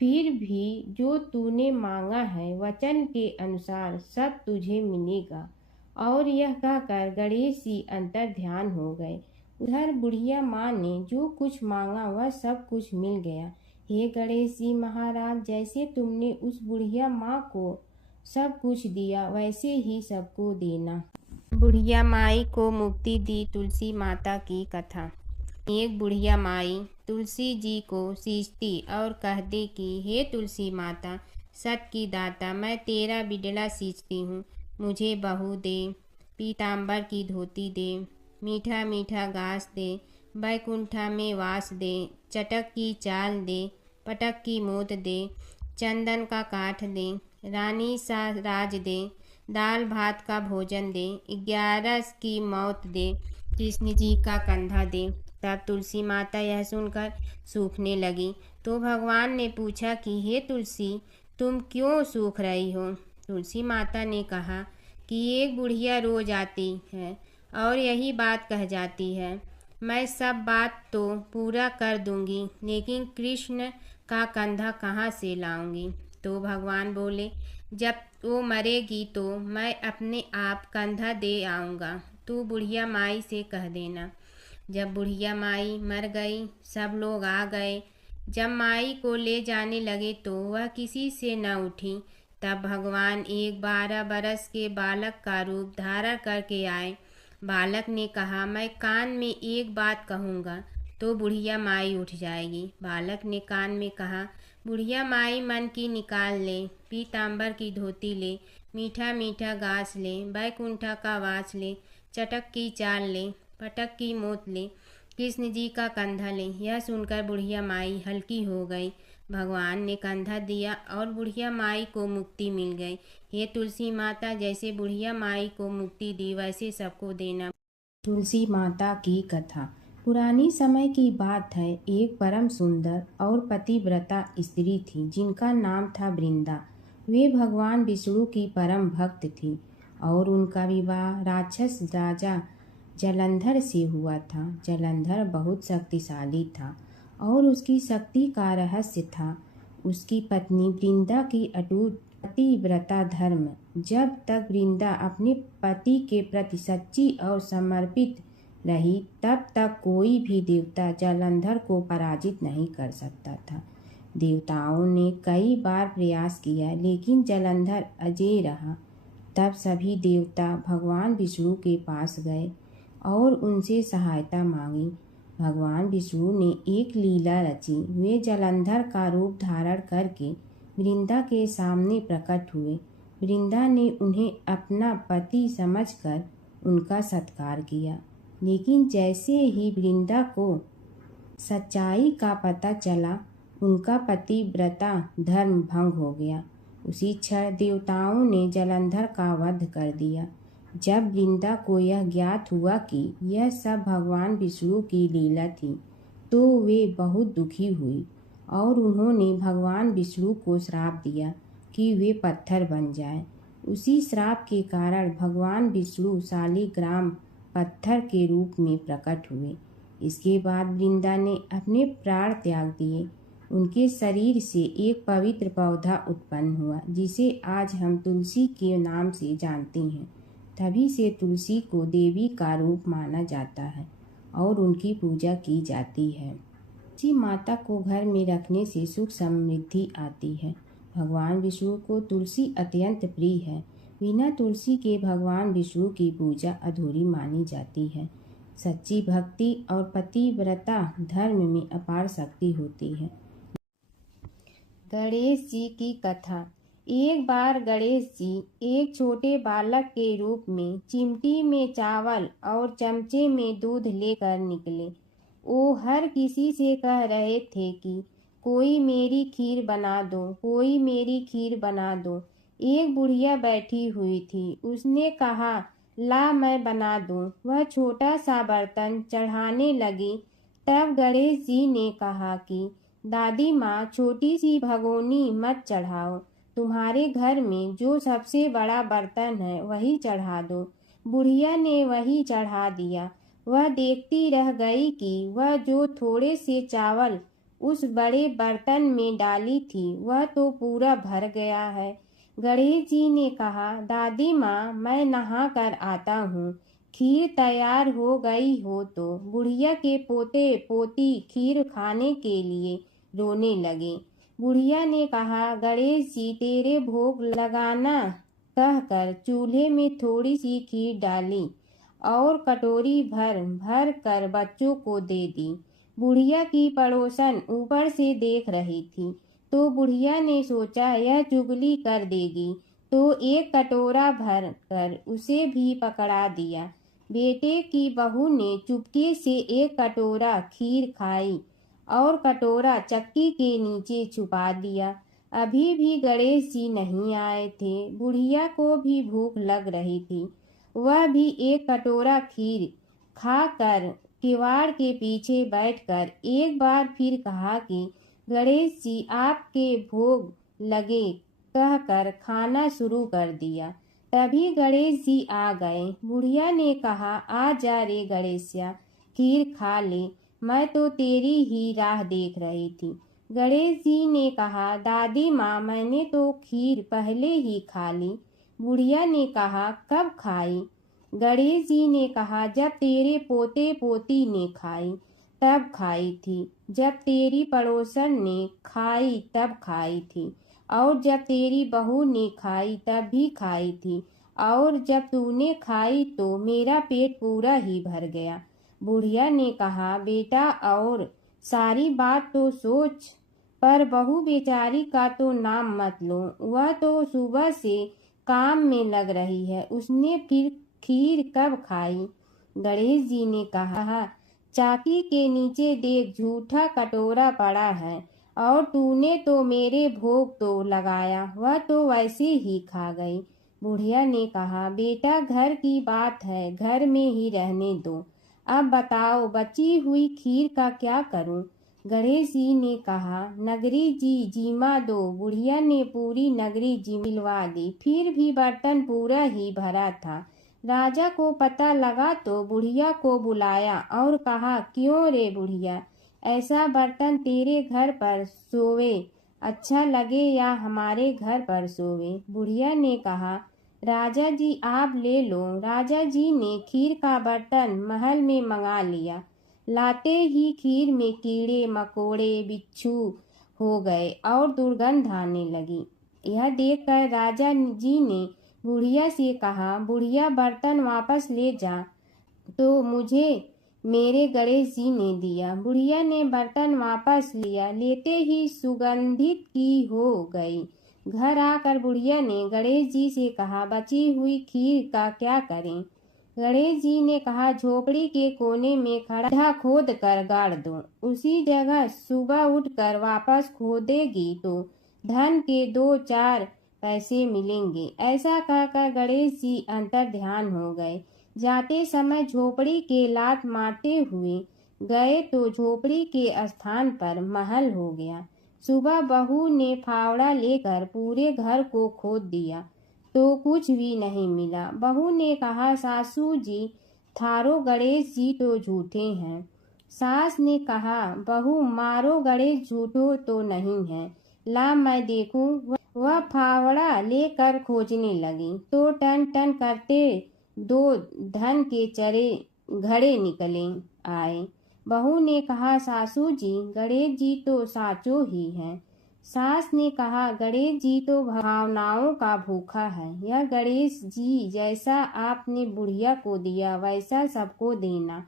फिर भी जो तूने मांगा है वचन के अनुसार सब तुझे मिलेगा। और यह कहकर गणेश जी अंतर ध्यान हो गए। उधर बुढ़िया माँ ने जो कुछ मांगा वह सब कुछ मिल गया। हे गणेश जी महाराज, जैसे तुमने उस बुढ़िया माँ को सब कुछ दिया वैसे ही सबको देना। बुढ़िया माई को मुक्ति दी। तुलसी माता की कथा। एक बुढ़िया माई तुलसी जी को सींचती और कहती कि हे तुलसी माता, सत की दाता, मैं तेरा बिडला सींचती हूँ, मुझे बहू दे, पीताम्बर की धोती दे, मीठा मीठा घास दे, बैकुंठा में वास दे, चटक की चाल दे, पटक की मोत दे, चंदन का काठ दे, रानी सा राज दे, दाल भात का भोजन दे, 11 की मौत दे, कृष्ण जी का कंधा दे। तब तुलसी माता यह सुनकर सूखने लगी। तो भगवान ने पूछा कि हे तुलसी, तुम क्यों सूख रही हो। तुलसी माता ने कहा कि एक बुढ़िया रोज आती है और यही बात कह जाती है, मैं सब बात तो पूरा कर दूंगी, लेकिन कृष्ण का कंधा कहाँ से लाऊंगी। तो भगवान बोले, जब वो मरेगी तो मैं अपने आप कंधा दे आऊँगा, तू बुढ़िया माई से कह देना। जब बुढ़िया माई मर गई, सब लोग आ गए। जब माई को ले जाने लगे तो वह किसी से न उठी। तब भगवान एक 12 बरस के बालक का रूप धारण करके आए। बालक ने कहा, मैं कान में एक बात कहूँगा तो बुढ़िया माई उठ जाएगी। बालक ने कान में कहा, बुढ़िया माई मन की निकाल ले, पीताम्बर की धोती ले, मीठा मीठा घास ले, बैकुंठा का वास ले, चटक की चाल ले, पटक की मोत ले, कृष्ण जी का कंधा ले। यह सुनकर बुढ़िया माई हल्की हो गई। भगवान ने कंधा दिया और बुढ़िया माई को मुक्ति मिल गई। हे तुलसी माता, जैसे बुढ़िया माई को मुक्ति दी वैसे सबको देना। तुलसी माता की कथा। पुरानी समय की बात है। एक परम सुंदर और पतिव्रता स्त्री थी जिनका नाम था वृंदा। वे भगवान विष्णु की परम भक्त थी और उनका विवाह राक्षस राजा जलंधर से हुआ था। जलंधर बहुत शक्तिशाली था और उसकी शक्ति का रहस्य था उसकी पत्नी वृंदा की अटूट पतिव्रता धर्म। जब तक वृंदा अपने पति के प्रति सच्ची और समर्पित रही तब तक कोई भी देवता जलंधर को पराजित नहीं कर सकता था। देवताओं ने कई बार प्रयास किया लेकिन जलंधर अजेय रहा। तब सभी देवता भगवान विष्णु के पास गए और उनसे सहायता मांगी। भगवान विष्णु ने एक लीला रची। वे जलंधर का रूप धारण करके वृंदा के सामने प्रकट हुए। वृंदा ने उन्हें अपना पति समझकर उनका सत्कार किया, लेकिन जैसे ही वृंदा को सच्चाई का पता चला, उनका पतिव्रता धर्म भंग हो गया। उसी क्षण देवताओं ने जलंधर का वध कर दिया। जब वृंदा को यह ज्ञात हुआ कि यह सब भगवान विष्णु की लीला थी, तो वे बहुत दुखी हुई और उन्होंने भगवान विष्णु को श्राप दिया कि वे पत्थर बन जाएं। उसी श्राप के कारण भगवान विष्णु शालिग्राम पत्थर के रूप में प्रकट हुए। इसके बाद वृंदा ने अपने प्राण त्याग दिए। उनके शरीर से एक पवित्र पौधा उत्पन्न हुआ, जिसे आज हम तुलसी के नाम से जानते हैं। तभी से तुलसी को देवी का रूप माना जाता है और उनकी पूजा की जाती है। तुलसी माता को घर में रखने से सुख समृद्धि आती है। भगवान विष्णु को तुलसी अत्यंत प्रिय है। बिना तुलसी के भगवान विष्णु की पूजा अधूरी मानी जाती है। सच्ची भक्ति और पतिव्रता धर्म में अपार शक्ति होती है। गणेश जी की कथा। एक बार गणेश जी एक छोटे बालक के रूप में चिमटी में चावल और चमचे में दूध लेकर निकले। वो हर किसी से कह रहे थे कि कोई मेरी खीर बना दो, कोई मेरी खीर बना दो। एक बुढ़िया बैठी हुई थी। उसने कहा, ला मैं बना दूं। वह छोटा सा बर्तन चढ़ाने लगी। तब गणेश जी ने कहा कि दादी माँ, छोटी सी भगोनी मत चढ़ाओ। तुम्हारे घर में जो सबसे बड़ा बर्तन है वही चढ़ा दो। बुढ़िया ने वही चढ़ा दिया। वह देखती रह गई कि वह जो थोड़े से चावल उस बड़े बर्तन में डाली थी, वह तो पूरा भर गया है। गणेश जी ने कहा, दादी माँ, मैं नहा कर आता हूँ। खीर तैयार हो गई हो तो बुढ़िया के पोते पोती खीर खाने के लिए रोने लगे। बुढ़िया ने कहा, गणेश जी, तेरे भोग लगाना कहकर चूल्हे में थोड़ी सी खीर डाली और कटोरी भर भर कर बच्चों को दे दी। बुढ़िया की पड़ोसन ऊपर से देख रही थी, तो बुढ़िया ने सोचा यह चुगली कर देगी, तो एक कटोरा भर कर उसे भी पकड़ा दिया। बेटे की बहू ने चुपके से एक कटोरा खीर खाई और कटोरा चक्की के नीचे छुपा दिया। अभी भी गणेश जी नहीं आए थे। बुढ़िया को भी भूख लग रही थी। वह भी एक कटोरा खीर खाकर किवाड़ के पीछे बैठकर एक बार फिर कहा कि गणेश जी, आपके भोग लगे कहकर खाना शुरू कर दिया। तभी गणेश जी आ गए। बुढ़िया ने कहा, आ जा रे गणेशिया, खीर खा ले, मैं तो तेरी ही राह देख रही थी। गणेश जी ने कहा, दादी माँ, मैंने तो खीर पहले ही खा ली। बुढ़िया ने कहा, कब खाई? गणेश जी ने कहा, जब तेरे पोते पोती ने खाई तब खाई थी, जब तेरी पड़ोसन ने खाई तब खाई थी, और जब तेरी बहू ने खाई तब भी खाई थी, और जब तूने खाई तो मेरा पेट पूरा ही भर गया। बुढ़िया ने कहा, बेटा, और सारी बात तो सोच, पर बहू बेचारी का तो नाम मत लो। वह तो सुबह से काम में लग रही है, उसने फिर खीर कब खाई? गणेश जी ने कहा, चाकी के नीचे देख, झूठा कटोरा पड़ा है, और तूने तो मेरे भोग तो लगाया, वह तो वैसे ही खा गई। बुढ़िया ने कहा, बेटा, घर की बात है, घर में ही रहने दो। अब बताओ, बची हुई खीर का क्या करूं? गणेश जी ने कहा, नगरी जी जिमा दो। बुढ़िया ने पूरी नगरी जिलवा दी, फिर भी बर्तन पूरा ही भरा था। राजा को पता लगा तो बुढ़िया को बुलाया और कहा, क्यों रे बुढ़िया, ऐसा बर्तन तेरे घर पर सोवे अच्छा लगे या हमारे घर पर सोवे? बुढ़िया ने कहा, राजा जी आप ले लो। राजा जी ने खीर का बर्तन महल में मंगा लिया। लाते ही खीर में कीड़े मकोड़े बिच्छू हो गए और दुर्गंध आने लगी। यह देखकर राजा जी ने बुढ़िया से कहा, बुढ़िया, बर्तन वापस ले जा। तो मुझे मेरे गणेश जी ने दिया। बुढ़िया ने बर्तन वापस लिया, लेते ही सुगंधित की हो गई। घर आकर बुढ़िया ने गणेश जी से कहा, बची हुई खीर का क्या करें? गणेश जी ने कहा, झोपड़ी के कोने में खड्डा खोद कर गाड़ दो, उसी जगह सुबह उठकर वापस खोदेगी तो धन के 2-4 पैसे मिलेंगे। ऐसा कहकर गणेश जी अंतर ध्यान हो गए। जाते समय झोपड़ी के लात मारते हुए गए तो झोपड़ी के स्थान पर महल हो गया। सुबह बहू ने फावड़ा लेकर पूरे घर को खोद दिया तो कुछ भी नहीं मिला। बहू ने कहा, सासू जी, थारो गणेश जी तो झूठे हैं। सास ने कहा, बहू मारो गणेश झूठो तो नहीं है, ला मैं देखूं। वह फावड़ा लेकर खोजने लगी तो टन टन करते 2 धन के चरे घड़े निकले आए। बहू ने कहा, सासू जी, गणेश जी तो साचो ही हैं। सास ने कहा, गणेश जी तो भावनाओं का भूखा है। यह गणेश जी जैसा आपने बुढ़िया को दिया वैसा सबको देना।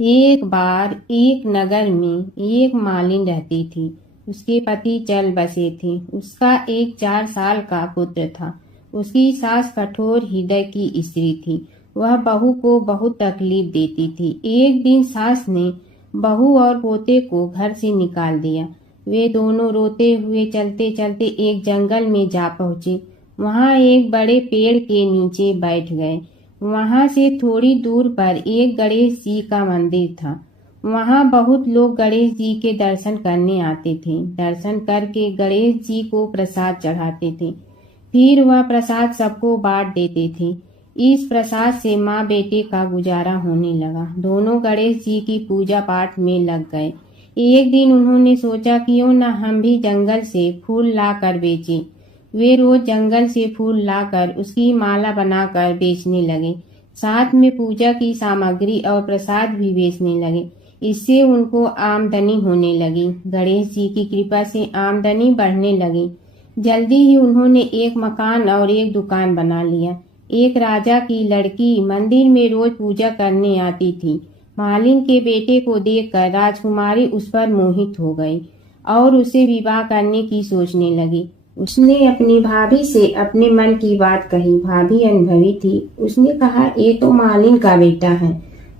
एक बार एक नगर में एक मालिन रहती थी। उसके पति चल बसे थे। उसका एक 4 साल का पुत्र था। उसकी सास कठोर हृदय की स्त्री थी। वह बहू को बहुत तकलीफ देती थी। एक दिन सास ने बहू और पोते को घर से निकाल दिया। वे दोनों रोते हुए चलते चलते एक जंगल में जा पहुंचे। वहां एक बड़े पेड़ के नीचे बैठ गए। वहां से थोड़ी दूर पर एक गणेश जी का मंदिर था। वहां बहुत लोग गणेश जी के दर्शन करने आते थे। दर्शन करके गणेश जी को प्रसाद चढ़ाते थे। फिर वह प्रसाद सबको बांट देते थे। इस प्रसाद से माँ बेटे का गुजारा होने लगा। दोनों गणेश जी की पूजा पाठ में लग गए। एक दिन उन्होंने सोचा, क्यों न हम भी जंगल से फूल लाकर बेचें। वे रोज जंगल से फूल लाकर उसकी माला बनाकर बेचने लगे। साथ में पूजा की सामग्री और प्रसाद भी बेचने लगे। इससे उनको आमदनी होने लगी। गणेश जी की कृपा से आमदनी बढ़ने लगी। जल्दी ही उन्होंने एक मकान और एक दुकान बना लिया। एक राजा की लड़की मंदिर में रोज पूजा करने आती थी। मालिन के बेटे को देखकर राजकुमारी उस पर मोहित हो गई और उसे विवाह करने की सोचने लगी। उसने अपनी भाभी से अपने मन की बात कही। भाभी अनुभवी थी। उसने कहा, ये तो मालिन का बेटा है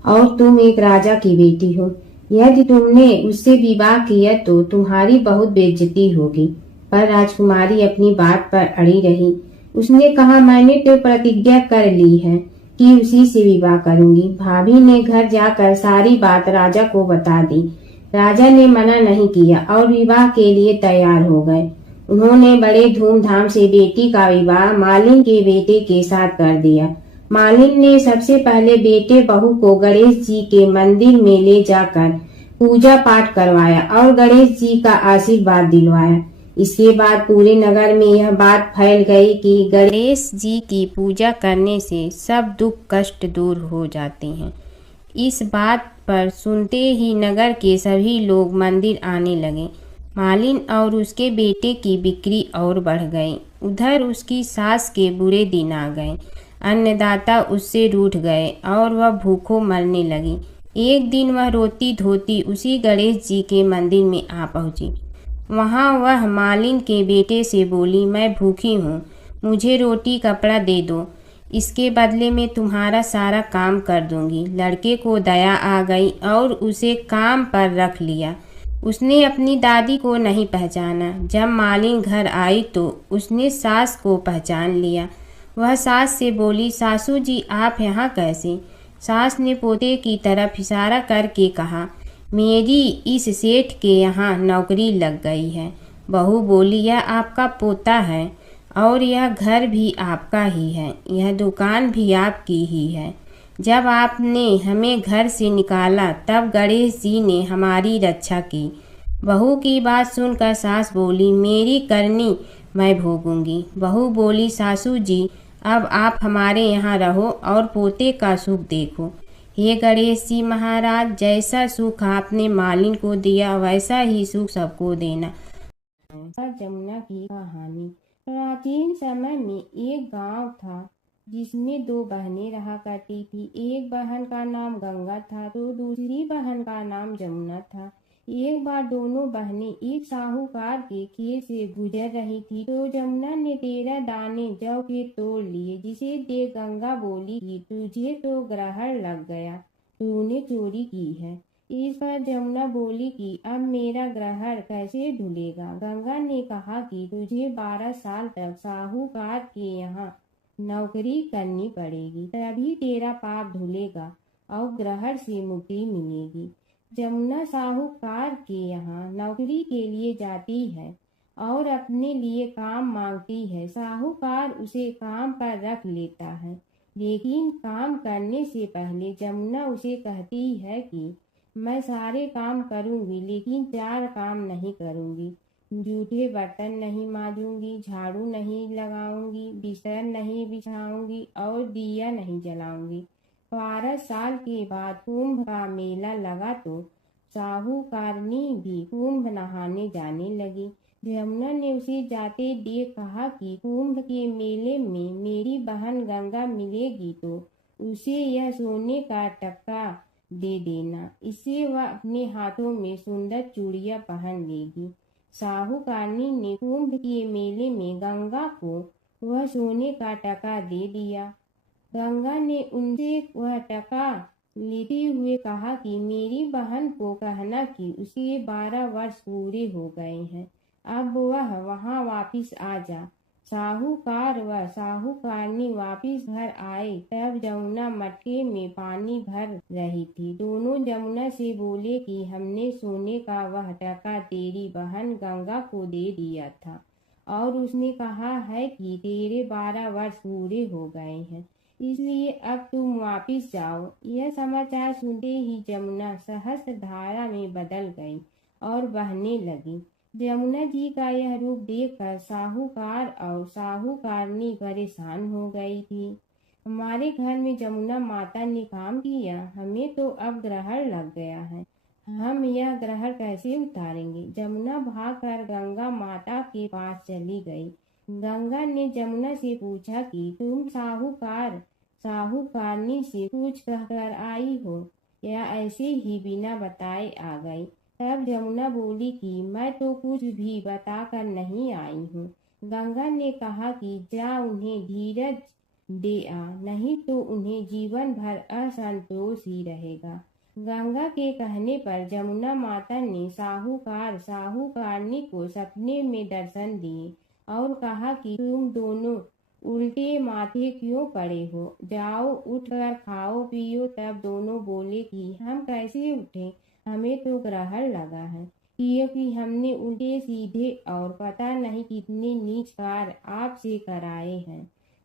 और तुम एक राजा की बेटी हो। यदि तुमने उससे विवाह किया तो तुम्हारी बहुत बेइज्जती होगी। पर राजकुमारी अपनी बात पर अड़ी रही। उसने कहा, मैंने तो प्रतिज्ञा कर ली है कि उसी से विवाह करूंगी। भाभी ने घर जाकर सारी बात राजा को बता दी। राजा ने मना नहीं किया और विवाह के लिए तैयार हो गए। उन्होंने बड़े धूमधाम से बेटी का विवाह मालिन के बेटे के साथ कर दिया। मालिन ने सबसे पहले बेटे बहू को गणेश जी के मंदिर में ले जाकर पूजा पाठ करवाया और गणेश जी का आशीर्वाद दिलवाया। इसके बाद पूरे नगर में यह बात फैल गई कि गणेश जी की पूजा करने से सब दुख कष्ट दूर हो जाते हैं। इस बात पर सुनते ही नगर के सभी लोग मंदिर आने लगे। मालिन और उसके बेटे की बिक्री और बढ़ गई। उधर उसकी सास के बुरे दिन आ गए। अन्नदाता उससे रूठ गए और वह भूखों मरने लगी। एक दिन वह रोती धोती उसी गणेश जी के मंदिर में आ पहुंची। वहां वह मालिन के बेटे से बोली, मैं भूखी हूँ, मुझे रोटी कपड़ा दे दो, इसके बदले में तुम्हारा सारा काम कर दूंगी। लड़के को दया आ गई और उसे काम पर रख लिया। उसने अपनी दादी को नहीं पहचाना। जब मालिन घर आई तो उसने सास को पहचान लिया। वह सास से बोली, सासू जी, आप यहाँ कैसे? सास ने पोते की तरफ इशारा करके कहा, मेरी इस सेठ के यहाँ नौकरी लग गई है। बहू बोली, यह आपका पोता है और यह घर भी आपका ही है, यह दुकान भी आपकी ही है। जब आपने हमें घर से निकाला तब गणेश जी ने हमारी रक्षा की। बहू की बात सुनकर सास बोली, मेरी करनी मैं भोगूंगी। बहू बोली, सासू जी, अब आप हमारे यहाँ रहो और पोते का सुख देखो। हे गणेश जी महाराज, जैसा सुख आपने मालिन को दिया वैसा ही सुख सबको देना। जमुना की कहानी। प्राचीन समय में एक गांव था जिसमें 2 बहनें रहा करती थी। एक बहन का नाम गंगा था तो दूसरी बहन का नाम जमुना था। एक बार दोनों बहनें एक साहूकार के खेत से गुजर रही थी तो जमुना ने 13 दाने जौ के तोड़ लिए, जिसे देख गंगा बोली कि तुझे तो ग्रहण लग गया, तूने चोरी की है। इस पर जमुना बोली कि अब मेरा ग्रहण कैसे धुलेगा। गंगा ने कहा कि तुझे 12 साल तक साहूकार के यहाँ नौकरी करनी पड़ेगी, तभी तेरा पाप धुलेगा और ग्रहण से मुक्ति मिलेगी। जमुना साहूकार के यहाँ नौकरी के लिए जाती है और अपने लिए काम मांगती है। साहूकार उसे काम पर रख लेता है, लेकिन काम करने से पहले जमुना उसे कहती है कि मैं सारे काम करूंगी, लेकिन 4 काम नहीं करूंगी। जूठे बर्तन नहीं मांजूंगी, झाड़ू नहीं लगाऊंगी, बिस्तर नहीं बिछाऊंगी और दिया नहीं जलाऊंगी। 12 साल के बाद कुंभ का मेला लगा तो साहूकारनी भी कुंभ नहाने जाने लगी। जमुना ने उसे जाते देख कहा कि कुंभ के मेले में मेरी बहन गंगा मिलेगी तो उसे यह सोने का टक्का दे देना, इससे वह अपने हाथों में सुंदर चूड़ियां पहन लेगी। साहूकारनी ने कुंभ के मेले में गंगा को वह सोने का टका दे दिया। गंगा ने उनसे वह टका लेते हुए कहा कि मेरी बहन को कहना कि उसके 12 वर्ष पूरे हो गए हैं, अब वह वहां वापिस आ जा। साहूकार व साहूकारनी वापिस घर आए तब जमुना मटके में पानी भर रही थी। दोनों जमुना से बोले कि हमने सोने का वह टका तेरी बहन गंगा को दे दिया था और उसने कहा है कि तेरे 12 वर्ष पूरे हो गए हैं, इसलिए अब तुम वापिस जाओ। यह समाचार सुनते ही जमुना सहस्त्र धारा में बदल गई और बहने लगी। जमुना जी का यह रूप देखकर साहूकार और साहूकारनी परेशान हो गई थी। हमारे घर में जमुना माता ने काम किया, हमें तो अब ग्रहण लग गया है, हम यह ग्रहण कैसे उतारेंगे। जमुना भागकर गंगा माता के पास चली गई। गंगा ने जमुना से पूछा कि तुम साहूकारनी से कुछ कहकर आई हो या ऐसे ही बिना बताए आ गई। तब जमुना बोली कि मैं तो कुछ भी बताकर नहीं आई हूँ। गंगा ने कहा कि जा उन्हें धीरज दे आ, नहीं तो उन्हें जीवन भर असंतोष ही रहेगा। गंगा के कहने पर जमुना माता ने साहूकारनी को सपने में दर्शन दिए और कहा कि तुम दोनों उल्टे माथे क्यों पड़े हो, जाओ उठकर खाओ पियो। तब दोनों बोले कि हम कैसे उठे, हमें तो ग्रहण लगा है, क्योंकि हमने उल्टे सीधे और पता नहीं कितने नीच कार्य आपसे कराए हैं।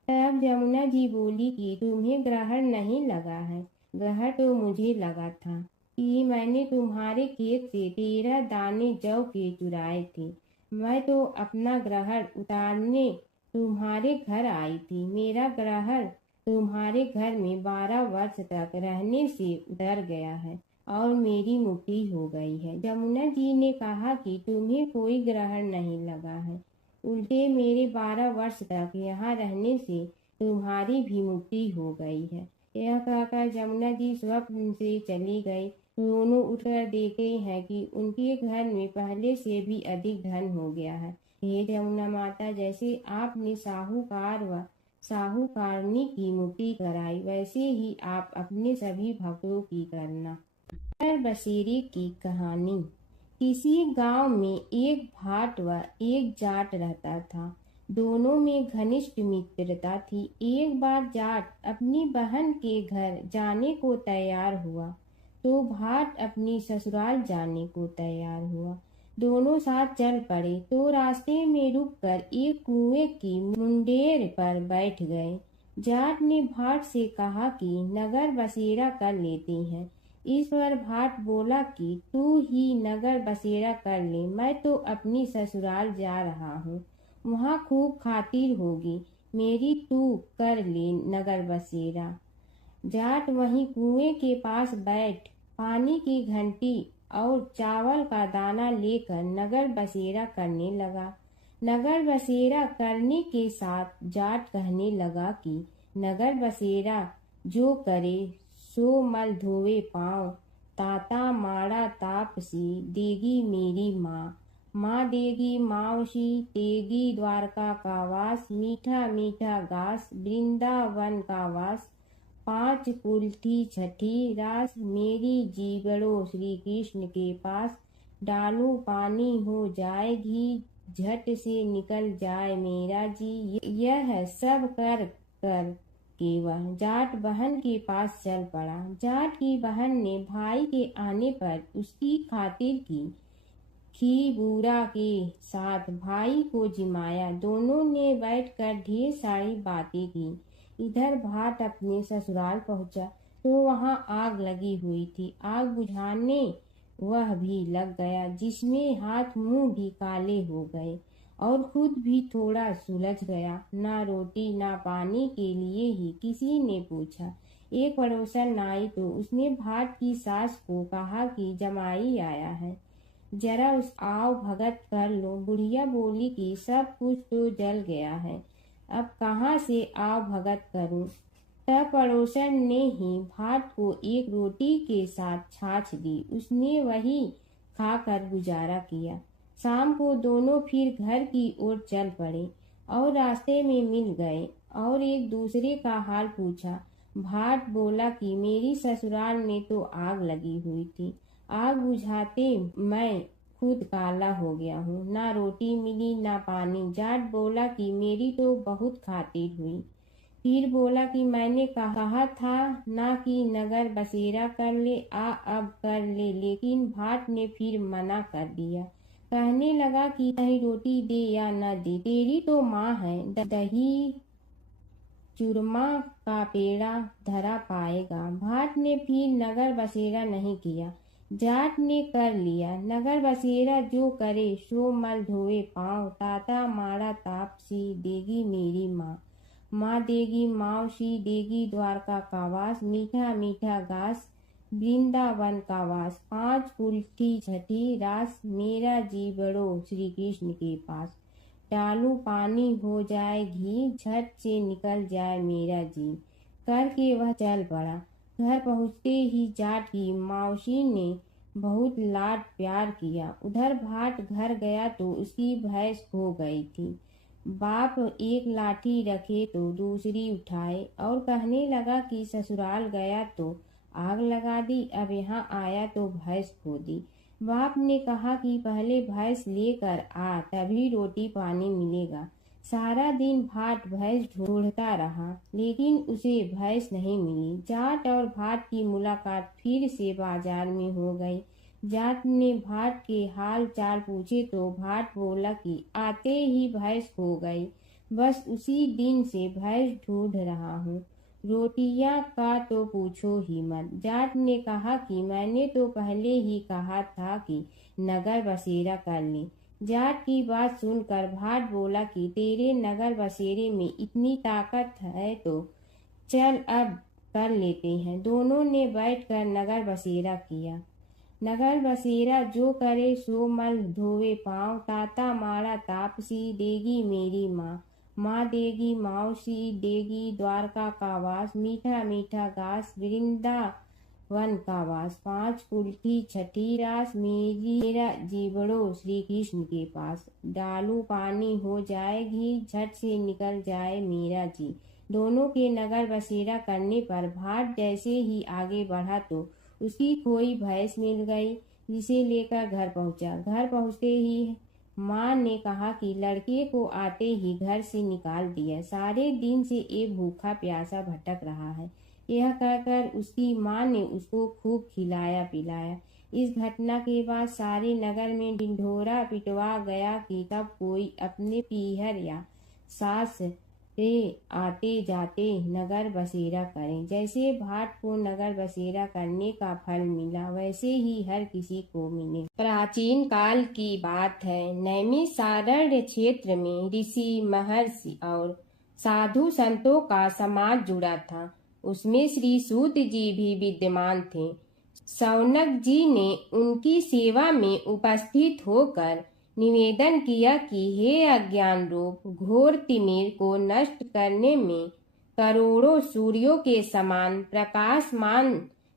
तब जमुना जी बोली कि तुम्हें ग्रहण नहीं लगा है, ग्रहण तो मुझे लगा था कि मैंने तुम्हारे खेत से 13 दाने जौ के चुराए थे। मैं तो अपना ग्रहण उतारने तुम्हारे घर आई थी। मेरा ग्रहण तुम्हारे घर में 12 वर्ष तक रहने से उतर गया है और मेरी मुक्ति हो गई है। जमुना जी ने कहा कि तुम्हें कोई ग्रहण नहीं लगा है, उल्टे मेरे 12 वर्ष तक यहाँ रहने से तुम्हारी भी मुक्ति हो गई है। यह कहकर जमुना जी स्वप्न से चली गई। दोनों उठकर देखते हैं कि उनके घर में पहले से भी अधिक धन हो गया है। हे जमुना माता, जैसे आपने साहूकार व साहूकारनी की मुक्ति कराई, वैसे ही आप अपने सभी भक्तों की करना। नगर बसेरे की कहानी। किसी गांव में एक भाट व एक जाट रहता था। दोनों में घनिष्ठ मित्रता थी। एक बार जाट अपनी बहन के घर जाने को तैयार हुआ तो भाट अपनी ससुराल जाने को तैयार हुआ। दोनों साथ चल पड़े तो रास्ते में रुककर एक कुएं की मुंडेर पर बैठ गए। जाट ने भाट से कहा कि नगर बसेरा कर लेते हैं। इस पर भाट बोला कि तू ही नगर बसेरा कर ले, मैं तो अपनी ससुराल जा रहा हूँ, वहाँ खूब खातिर होगी मेरी, तू कर ले नगर बसेरा। जाट वहीं कुएं के पास बैठ पानी की घंटी और चावल का दाना लेकर नगर बसेरा करने लगा। नगर बसेरा करने के साथ जाट कहने लगा कि नगर बसेरा जो करे सो मल धोवे पाँव, ताता माड़ा ताप तापसी देगी मेरी माँ। माँ देगी मावशी तेगी द्वारका का वास, मीठा मीठा घास वृंदावन का वास। पाँच कुल्थी छठी रास, मेरी जीवड़ो श्री कृष्ण के पास। डालू पानी हो जाए घी, झट से निकल जाए मेरा जी। यह सब कर कर के वह जाट बहन के पास चल पड़ा। जाट की बहन ने भाई के आने पर उसकी खातिर की। खी बूरा के साथ भाई को जिमाया। दोनों ने बैठकर ढेर सारी बातें की। इधर भाट अपने ससुराल पहुंचा तो वहां आग लगी हुई थी। आग बुझाने वह भी लग गया, जिसमें हाथ मुंह भी काले हो गए और खुद भी थोड़ा सुलझ गया। ना रोटी ना पानी के लिए ही किसी ने पूछा। एक पड़ोसन आई तो उसने भाट की सास को कहा कि जमाई आया है, जरा उस आओ भगत कर लो। बुढ़िया बोली कि सब कुछ तो जल गया है, अब कहाँ से आओ भगत करूं। तब पड़ोसन ने ही भाट को एक रोटी के साथ छाछ दी। उसने वही खाकर गुजारा किया। शाम को दोनों फिर घर की ओर चल पड़े और रास्ते में मिल गए और एक दूसरे का हाल पूछा। भाट बोला कि मेरी ससुराल में तो आग लगी हुई थी, आग बुझाते मैं खुद काला हो गया हूँ, ना रोटी मिली ना पानी। जाट बोला कि मेरी तो बहुत खातिर हुई। फिर बोला कि मैंने कहा था ना कि नगर बसेरा कर ले, अब कर ले। लेकिन भाट ने फिर मना कर दिया। कहने लगा कि चाहे रोटी दे या न दे, तेरी तो माँ है, दही चूरमा का पेड़ा धरा पाएगा। भाट ने फिर नगर बसेरा नहीं किया, जाट ने कर लिया। नगर बसेरा जो करे सो मल धोए पाँव। ताता माड़ा तापसी देगी मेरी माँ। माँ देगी मावशी देगी द्वारका का वास, मीठा मीठा घास वृंदावन का वास। पाँच कुल्थी छठी रास, मेरा जी बड़ो श्री कृष्ण के पास। डालू पानी हो जाए घी, झट से निकल जाए मेरा जी। करके वह चल पड़ा। घर पहुँचते ही जाट की मावशी ने बहुत लाड प्यार किया। उधर भाट घर गया तो उसकी भैंस खो गई थी। बाप एक लाठी रखे तो दूसरी उठाए और कहने लगा कि ससुराल गया तो आग लगा दी, अब यहाँ आया तो भैंस खो दी। बाप ने कहा कि पहले भैंस लेकर आ, तभी रोटी पानी मिलेगा। सारा दिन भाट भैंस ढूंढता रहा, लेकिन उसे भैंस नहीं मिली। जाट और भाट की मुलाकात फिर से बाजार में हो गई। जाट ने भाट के हाल चाल पूछे तो भाट बोला कि आते ही भैंस खो गई, बस उसी दिन से भैंस ढूंढ रहा हूँ। रोटियां का तो पूछो ही मत। जाट ने कहा कि मैंने तो पहले ही कहा था कि नगर बसेरा कर ले। जाट की बात सुनकर भाट बोला कि तेरे नगर बसेरे में इतनी ताकत है तो चल अब कर लेते हैं। दोनों ने बैठकर नगर बसेरा किया। नगर बसेरा जो करे सो मल धोवे पाँव। ताता माड़ा तापसी देगी मेरी माँ। माँ देगी मावशी देगी द्वारका का वास, मीठा मीठा घास वृंदावन का वास। पाँच कुल्थी छठी रास, मेरा जीवड़ो श्री कृष्ण के पास। डालू पानी हो जाए घी, झट से निकल जाए मेरा जी। दोनों के नगर बसेरा करने पर भाट जैसे ही आगे बढ़ा तो उसकी खोई भैंस मिल गई, जिसे लेकर घर पहुंचा। घर पहुंचते ही माँ ने कहा कि लड़के को आते ही घर से निकाल दिया, सारे दिन से ये भूखा प्यासा भटक रहा है। यह कहकर उसकी माँ ने उसको खूब खिलाया पिलाया। इस घटना के बाद सारे नगर में ढिंढोरा पिटवा गया कि कब कोई अपने पीहर या सास से आते जाते नगर बसेरा करें। जैसे भाट को नगर बसेरा करने का फल मिला, वैसे ही हर किसी को मिले। प्राचीन काल की बात है। नैमिषारण्य क्षेत्र में ऋषि महर्षि और साधु संतों का समाज जुड़ा था। उसमें श्री सूत जी भी विद्यमान थे। शौनक जी ने उनकी सेवा में उपस्थित होकर निवेदन किया कि हे अज्ञान रूप घोर तिमिर को नष्ट करने में करोड़ों सूर्यों के समान प्रकाशमान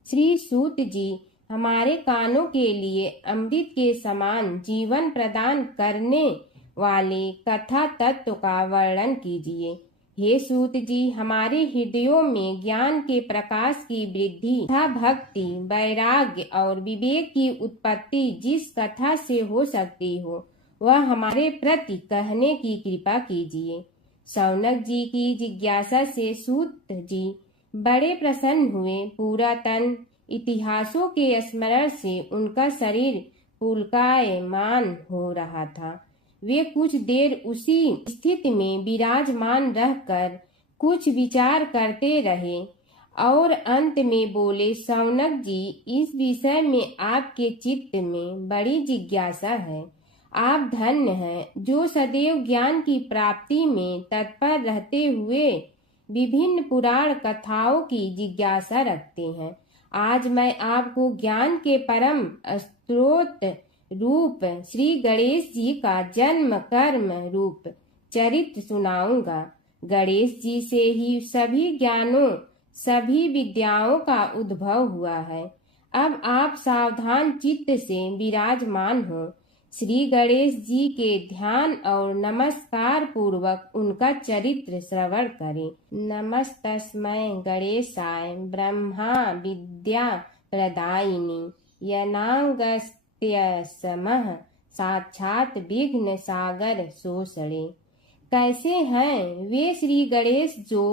श्री सूत जी हमारे कानों के लिए अमृत के समान जीवन प्रदान करने वाले कथा तत्व का वर्णन कीजिए। हे सूत जी, हमारे हृदयों में ज्ञान के प्रकाश की वृद्धि तथा भक्ति, वैराग्य और विवेक की उत्पत्ति जिस कथा से हो सकती हो, वह हमारे प्रति कहने की कृपा कीजिए। शौनक जी की जिज्ञासा से सूत जी बड़े प्रसन्न हुए। पुरातन इतिहासों के स्मरण से उनका शरीर पुलकायमान हो रहा था। वे कुछ देर उसी स्थिति में विराजमान रहकर कुछ विचार करते रहे और अंत में बोले, शौनक जी, इस विषय में आपके चित्त में बड़ी जिज्ञासा है। आप धन्य हैं जो सदैव ज्ञान की प्राप्ति में तत्पर रहते हुए विभिन्न पुराण कथाओं की जिज्ञासा रखते हैं। आज मैं आपको ज्ञान के परम स्रोत रूप श्री गणेश जी का जन्म कर्म रूप चरित्र सुनाऊंगा। गणेश जी से ही सभी ज्ञानों, सभी विद्याओं का उद्भव हुआ है। अब आप सावधान चित्त से विराजमान हो। श्री गणेश जी के ध्यान और नमस्कार पूर्वक उनका चरित्र श्रवण करें। नमस्तस्मै गणेशाय ब्रह्मा विद्या प्रदायिनी यनागस्त्यसमः साक्षात विघ्न सागर सोसड़े। कैसे हैं वे श्री गणेश जो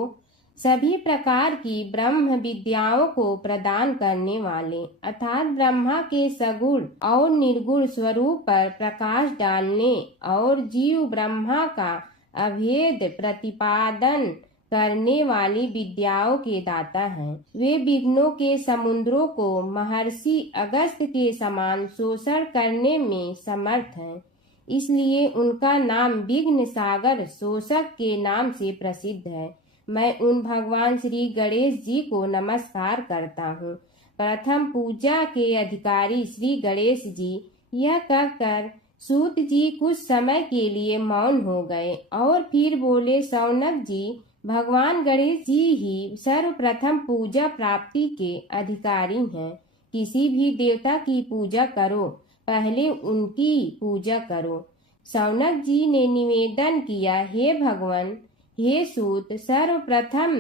सभी प्रकार की ब्रह्म विद्याओं को प्रदान करने वाले, अर्थात ब्रह्मा के सगुण और निर्गुण स्वरूप पर प्रकाश डालने और जीव ब्रह्मा का अभेद प्रतिपादन करने वाली विद्याओं के दाता हैं। वे विघ्नों के समुद्रों को महर्षि अगस्त्य के समान शोषण करने में समर्थ हैं। इसलिए उनका नाम विघ्न सागर शोषक के नाम से प्रसिद्ध है। मैं उन भगवान श्री गणेश जी को नमस्कार करता हूँ। प्रथम पूजा के अधिकारी श्री गणेश जी, यह कहकर सूत जी कुछ समय के लिए मौन हो गए और फिर बोले, शौनक जी, भगवान गणेश जी ही सर्वप्रथम पूजा प्राप्ति के अधिकारी हैं। किसी भी देवता की पूजा करो, पहले उनकी पूजा करो। शौनक जी ने निवेदन किया, हे भगवान, हे सूत, सर्वप्रथम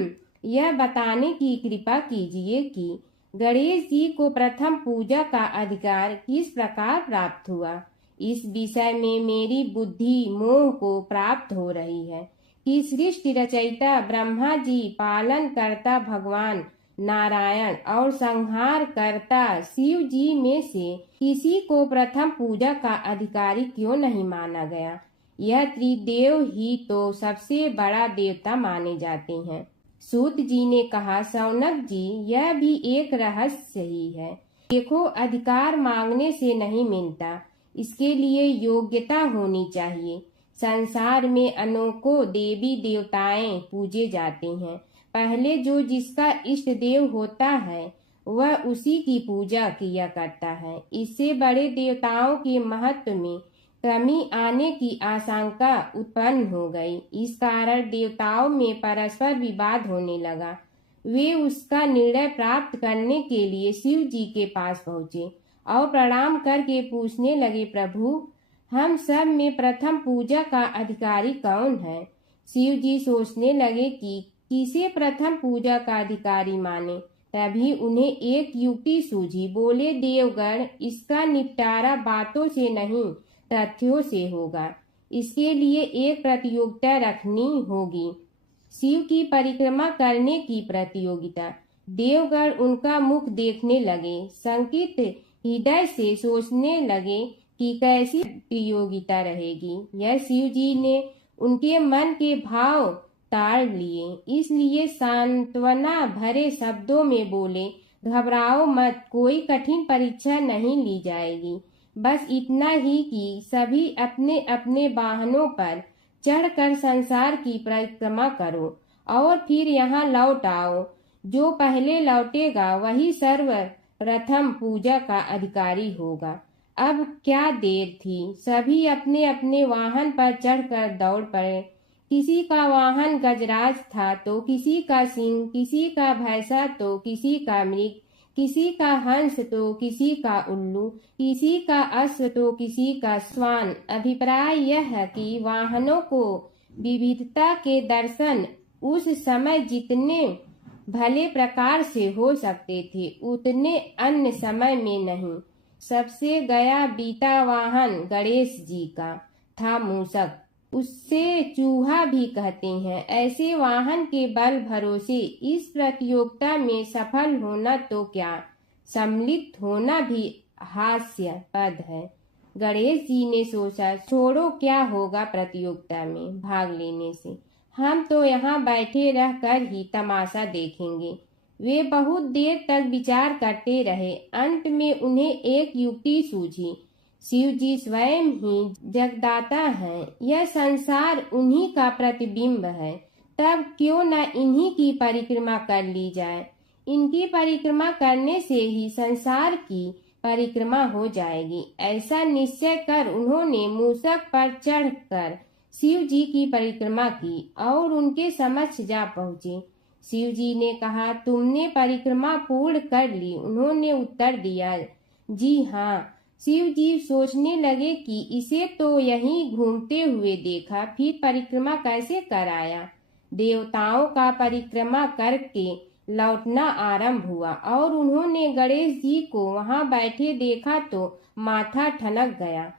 यह बताने की कृपा कीजिए कि गणेश जी को प्रथम पूजा का अधिकार किस प्रकार प्राप्त हुआ। इस विषय में मेरी बुद्धि मोह को प्राप्त हो रही है कि सृष्टि रचयिता ब्रह्मा जी, पालन करता भगवान नारायण और संहार करता शिव जी में से किसी को प्रथम पूजा का अधिकारी क्यों नहीं माना गया। यह त्रिदेव ही तो सबसे बड़ा देवता माने जाते हैं। सूत जी ने कहा, शौनक जी, यह भी एक रहस्य ही है। देखो, अधिकार मांगने से नहीं मिलता, इसके लिए योग्यता होनी चाहिए। संसार में अनेकों देवी देवताएं पूजे जाते हैं। पहले जो जिसका इष्ट देव होता है वह उसी की पूजा किया करता है। इससे बड़े देवताओं के महत्व में कमी आने की आशंका उत्पन्न हो गई। इस कारण देवताओं में परस्पर विवाद होने लगा। वे उसका निर्णय प्राप्त करने के लिए शिव जी के पास पहुँचे और प्रणाम करके पूछने लगे, प्रभु, हम सब में प्रथम पूजा का अधिकारी कौन है। शिव जी सोचने लगे कि किसे प्रथम पूजा का अधिकारी माने। तभी उन्हें एक युक्ति सूझी। बोले, देवगण, इसका निपटारा बातों से नहीं तथ्यों से होगा। इसके लिए एक प्रतियोगिता रखनी होगी, शिव की परिक्रमा करने की प्रतियोगिता। देवगण उनका मुख देखने लगे, शंकित हृदय से सोचने लगे कि कैसी प्रतियोगिता रहेगी। यह शिव जी ने उनके मन के भाव ताड़ लिए, इसलिए सांत्वना भरे शब्दों में बोले, घबराओ मत, कोई कठिन परीक्षा नहीं ली जाएगी। बस इतना ही कि सभी अपने अपने वाहनों पर चढ़कर संसार की परिक्रमा करो और फिर यहाँ लौट आओ। जो पहले लौटेगा वही सर्वप्रथम पूजा का अधिकारी होगा। अब क्या देर थी, सभी अपने अपने वाहन पर चढ़कर दौड़ पड़े। किसी का वाहन गजराज था तो किसी का सिंह, किसी का भैंसा तो किसी का मृग, किसी का हंस तो किसी का उल्लू, किसी का अश्व तो किसी का श्वान। अभिप्राय यह है कि वाहनों को विविधता के दर्शन उस समय जितने भले प्रकार से हो सकते थे उतने अन्य समय में नहीं। सबसे गया बीता वाहन गणेश जी का था मूषक, उससे चूहा भी कहते हैं। ऐसे वाहन के बल भरोसे इस प्रतियोगिता में सफल होना तो क्या, सम्मिलित होना भी हास्यास्पद है। गणेश जी ने सोचा, छोड़ो, क्या होगा प्रतियोगिता में भाग लेने से, हम तो यहाँ बैठे रह कर ही तमाशा देखेंगे। वे बहुत देर तक विचार करते रहे। अंत में उन्हें एक युक्ति सूझी। शिव जी स्वयं ही जगदाता हैं, यह संसार उन्हीं का प्रतिबिंब है, तब क्यों न इन्हीं की परिक्रमा कर ली जाए। इनकी परिक्रमा करने से ही संसार की परिक्रमा हो जाएगी। ऐसा निश्चय कर उन्होंने मूषक पर चढ़कर शिव जी की परिक्रमा की और उनके समक्ष जा पहुँचे। शिव जी ने कहा, तुमने परिक्रमा पूर्ण कर ली? उन्होंने उत्तर दिया, जी हाँ। शिव जी सोचने लगे कि इसे तो यहीं घूमते हुए देखा, फिर परिक्रमा कैसे कराया। देवताओं का परिक्रमा करके लौटना आरंभ हुआ और उन्होंने गणेश जी को वहां बैठे देखा तो माथा ठनक गया।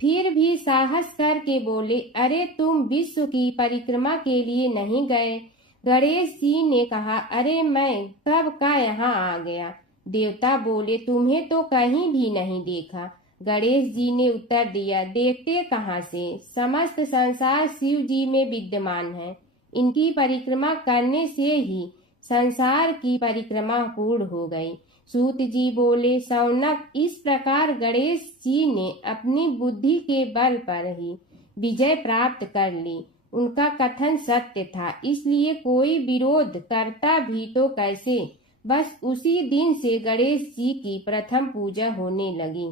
फिर भी साहस करके बोले, अरे तुम विश्व की परिक्रमा के लिए नहीं गए? गणेश जी ने कहा, अरे मैं कब का यहाँ आ गया। देवता बोले, तुम्हें तो कहीं भी नहीं देखा। गणेश जी ने उत्तर दिया, देखते कहाँ से, समस्त संसार शिव जी में विद्यमान है। इनकी परिक्रमा करने से ही संसार की परिक्रमा पूर्ण हो गई। सूत जी बोले, शौनक, इस प्रकार गणेश जी ने अपनी बुद्धि के बल पर ही विजय प्राप्त कर ली। उनका कथन सत्य था, इसलिए कोई विरोध करता भी तो कैसे। बस उसी दिन से गणेश जी की प्रथम पूजा होने लगी।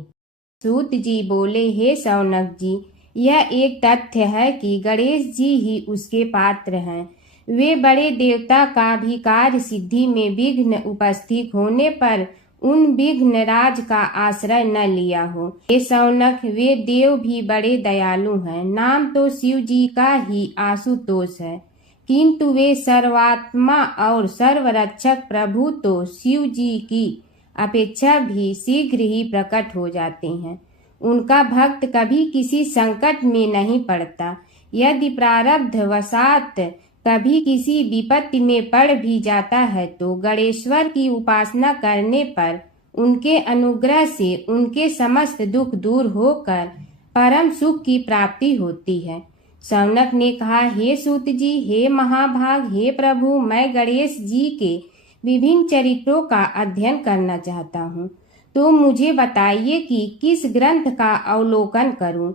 सूत जी बोले, हे शौनक जी, यह एक तथ्य है कि गणेश जी ही उसके पात्र हैं। वे बड़े देवता का भी कार्य सिद्धि में विघ्न उपस्थित होने पर उन विघ्न राज का आश्रय न लिया हो। हे शौनक, वे देव भी बड़े दयालु हैं। नाम तो शिव जी का ही आशुतोष है, किंतु वे सर्वात्मा और सर्वरक्षक प्रभु तो शिव जी की अपेक्षा भी शीघ्र ही प्रकट हो जाते हैं। उनका भक्त कभी किसी संकट में नहीं पड़ता। यदि प्रारब्ध वशात कभी किसी विपत्ति में पड़ भी जाता है तो गणेश्वर की उपासना करने पर उनके अनुग्रह से उनके समस्त दुख दूर होकर परम सुख की प्राप्ति होती है। शौनक ने कहा, हे सूत जी, हे महाभाग, हे प्रभु, मैं गणेश जी के विभिन्न चरित्रों का अध्ययन करना चाहता हूँ, तो मुझे बताइए कि किस ग्रंथ का अवलोकन करूँ।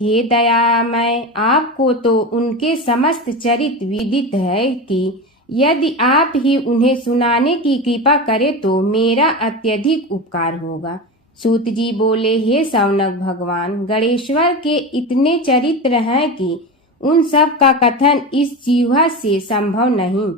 हे दयामय, आपको तो उनके समस्त चरित्र विदित है कि यदि आप ही उन्हें सुनाने की कृपा करें तो मेरा अत्यधिक उपकार होगा। सूत जी बोले, हे शौनक भगवान, गणेश्वर के इतने चरित्र हैं कि उन सब का कथन इस जीवा से संभव नहीं,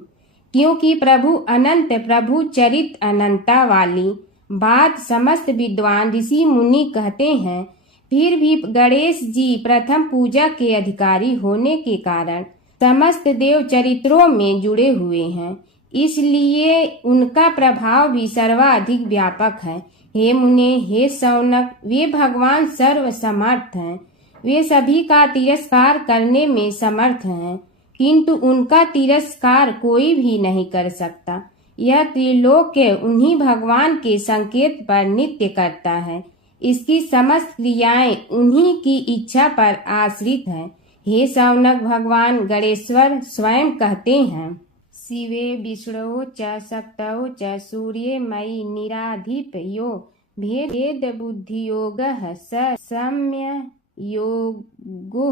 क्योंकि प्रभु अनंत, प्रभु चरित्र अनंता वाली बात समस्त विद्वान ऋषि मुनि कहते हैं। फिर भी गणेश जी प्रथम पूजा के अधिकारी होने के कारण समस्त देव चरित्रों में जुड़े हुए हैं, इसलिए उनका प्रभाव भी सर्वाधिक व्यापक है। हे मुने, हे शौनक, वे भगवान सर्व समर्थ हैं। वे सभी का तिरस्कार करने में समर्थ हैं, किंतु उनका तिरस्कार कोई भी नहीं कर सकता। यह त्रिलोक्य उन्हीं भगवान के संकेत पर नित्य करता है। इसकी समस्त क्रियाएं उन्हीं की इच्छा पर आश्रित हैं। हे शौनक भगवान गणेश्वर स्वयं कहते हैं, शिवे विष्णु च शक्तौ च सूर्ये मयि निराधिप यो भेद बुद्धि योग स सम्य योगो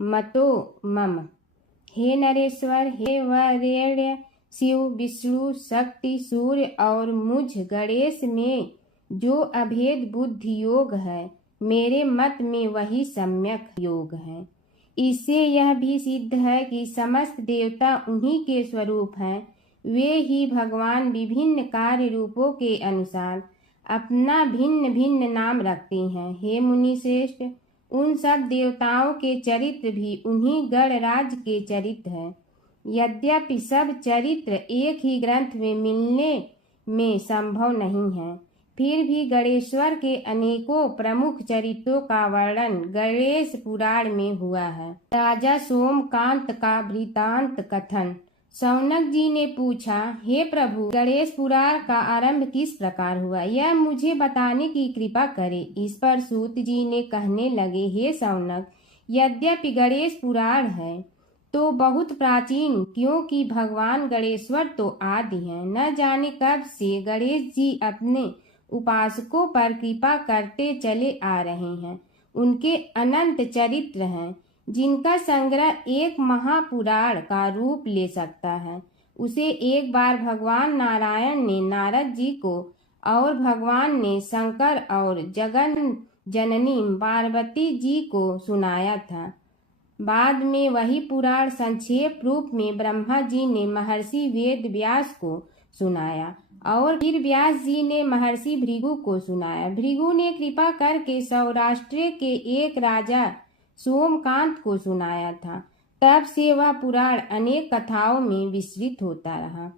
मतो मम। हे नरेश्वर, हे वरेण्य, शिव, विष्णु, शक्ति, सूर्य और मुझ गणेश में जो अभेद बुद्धि योग है, मेरे मत में वही सम्यक योग है। इससे यह भी सिद्ध है कि समस्त देवता उन्हीं के स्वरूप हैं। वे ही भगवान विभिन्न कार्य रूपों के अनुसार अपना भिन्न भिन्न नाम रखते हैं। हे मुनि श्रेष्ठ, उन सब देवताओं के चरित्र भी उन्हीं गणराज के चरित्र हैं। यद्यपि सब चरित्र एक ही ग्रंथ में मिलने में संभव नहीं है, फिर भी गणेश्वर के अनेकों प्रमुख चरित्रों का वर्णन गणेश पुराण में हुआ है। राजा सोमकांत का वृतांत कथन। शौनक जी ने पूछा, हे प्रभु, गणेश पुराण का आरंभ किस प्रकार हुआ, यह मुझे बताने की कृपा करें। इस पर सूत जी ने कहने लगे, हे शौनक, यद्यपि गणेश पुराण है तो बहुत प्राचीन, क्योंकि भगवान गणेश्वर तो आदि हैं। न जाने कब से गणेश जी अपने उपासकों पर कृपा करते चले आ रहे हैं। उनके अनंत चरित्र हैं, जिनका संग्रह एक महापुराण का रूप ले सकता है। उसे एक बार भगवान नारायण ने नारद जी को और भगवान ने शंकर और जगन जननी पार्वती जी को सुनाया था। बाद में वही पुराण संक्षेप रूप में ब्रह्मा जी ने महर्षि वेद व्यास को सुनाया और फिर व्यास जी ने महर्षि भृगु को सुनाया। भृगु ने कृपा करके सौराष्ट्र के एक राजा सोमकांत को सुनाया था। तब से वह पुराण अनेक कथाओं में विस्तृत होता रहा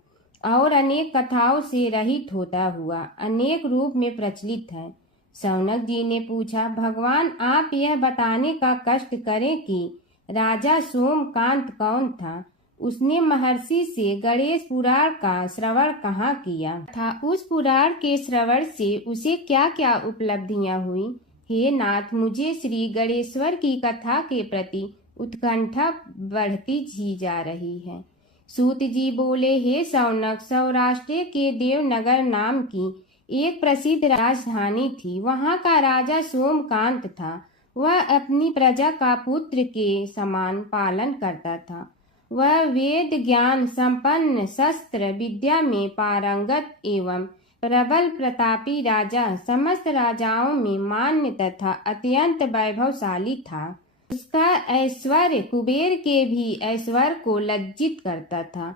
और अनेक कथाओं से रहित होता हुआ अनेक रूप में प्रचलित है। शौनक जी ने पूछा, भगवान, आप यह बताने का कष्ट करें कि राजा सोमकांत कौन था। उसने महर्षि से गणेश पुराण का श्रवण कहाँ किया था, उस पुराण के श्रवण से उसे क्या क्या उपलब्धियां हुई। हे नाथ, मुझे श्री गणेश्वर की कथा के प्रति उत्कंठा बढ़ती ही जा रही है। सूत जी बोले, हे शौनक, सौराष्ट्र के देवनगर नाम की एक प्रसिद्ध राजधानी थी। वहाँ का राजा सोमकांत था। वह अपनी प्रजा का पुत्र के समान पालन करता था। वह वेद ज्ञान संपन्न, शस्त्र विद्या में पारंगत एवं प्रबल प्रतापी राजा, समस्त राजाओं में मान्य तथा अत्यंत वैभवशाली था। उसका ऐश्वर्य कुबेर के भी ऐश्वर्य को लज्जित करता था।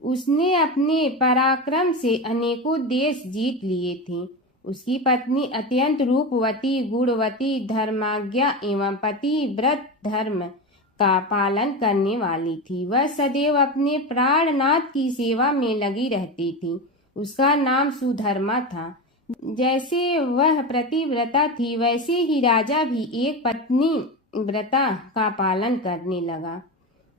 उसने अपने पराक्रम से अनेकों देश जीत लिए थे। उसकी पत्नी अत्यंत रूपवती, गुणवती, धर्माज्ञा एवं पतिव्रत धर्म का पालन करने वाली थी। वह सदैव अपने प्राणनाथ की सेवा में लगी रहती थी। उसका नाम सुधर्मा था। जैसे वह प्रतिव्रता थी, वैसे ही राजा भी एक पत्नी व्रता का पालन करने लगा।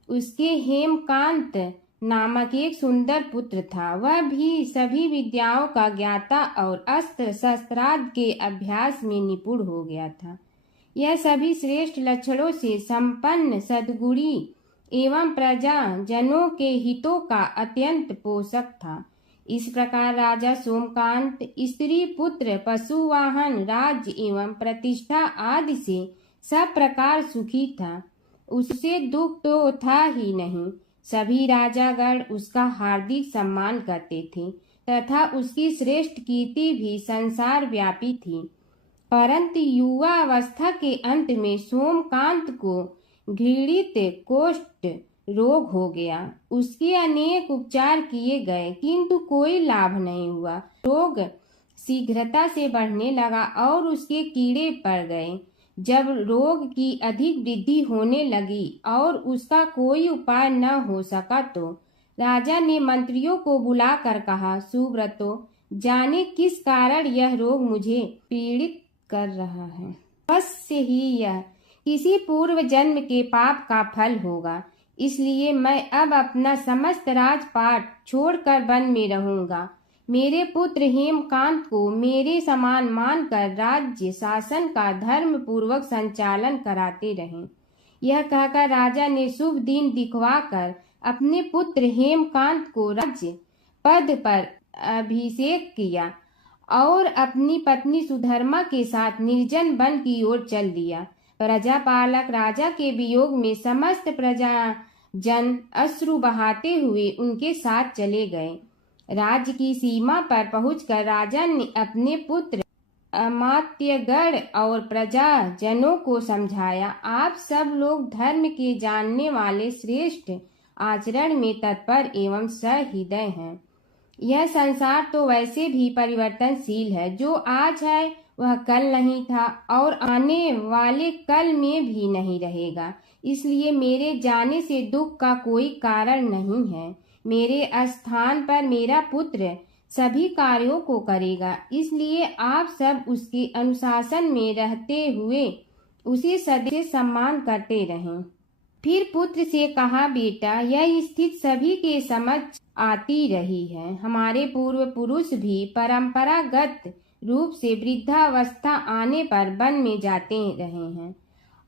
उसके हेमकांत नामक एक सुंदर पुत्र था। वह भी सभी विद्याओं का ज्ञाता और अस्त्र शस्त्रादि के अभ्यास में निपुण हो गया था। यह सभी श्रेष्ठ लक्षणों से संपन्न, सद्गुणी एवं प्रजा जनों के हितों का अत्यंत पोषक था। इस प्रकार राजा सोमकांत स्त्री पुत्र, पशु वाहन, राज्य एवं प्रतिष्ठा आदि से सब प्रकार सुखी था। उससे दुख तो था ही नहीं। सभी राजागण उसका हार्दिक सम्मान करते थे तथा उसकी श्रेष्ठ कीर्ति भी संसार व्यापी थी। परंतु युवा अवस्था के अंत में सोमकांत को घृणित कोष्ठ रोग हो गया। उसके अनेक उपचार किए गए, किंतु कोई लाभ नहीं हुआ। रोग शीघ्रता से बढ़ने लगा और उसके कीड़े पड़ गए। जब रोग की अधिक वृद्धि होने लगी और उसका कोई उपाय न हो सका, तो राजा ने मंत्रियों को बुलाकर कहा, सुव्रतो, जाने किस कारण यह रोग मुझे पीड़ित कर रहा है। अवश्य ही यह किसी पूर्व जन्म के पाप का फल होगा। इसलिए मैं अब अपना समस्त राजपाट छोड़कर वन में रहूंगा। मेरे पुत्र हेमकांत को मेरे समान मानकर राज्य शासन का धर्म पूर्वक संचालन कराते रहें। यह कहकर राजा ने शुभ दिन दिखवाकर अपने पुत्र हेमकांत को राज्य पद पर अभिषेक किया और अपनी पत्नी सुधर्मा के साथ निर्जन वन की ओर चल दिया। प्रजापालक राजा के वियोग में समस्त प्रजा जन अश्रु बहाते हुए उनके साथ चले गए। राज्य की सीमा पर पहुंचकर राजा ने अपने पुत्र अमात्यगण और प्रजा जनों को समझाया, आप सब लोग धर्म के जानने वाले श्रेष्ठ आचरण में तत्पर एवं सहृदय हैं। यह संसार तो वैसे भी परिवर्तनशील है। जो आज है वह कल नहीं था और आने वाले कल में भी नहीं रहेगा। इसलिए मेरे जाने से दुख का कोई कारण नहीं है। मेरे स्थान पर मेरा पुत्र सभी कार्यों को करेगा, इसलिए आप सब उसके अनुशासन में रहते हुए उसे सदैव सम्मान करते रहें। फिर पुत्र से कहा, बेटा, यह स्थिति सभी के समझ आती रही है। हमारे पूर्व पुरुष भी परंपरागत रूप से वृद्धावस्था आने पर वन में जाते रहे हैं।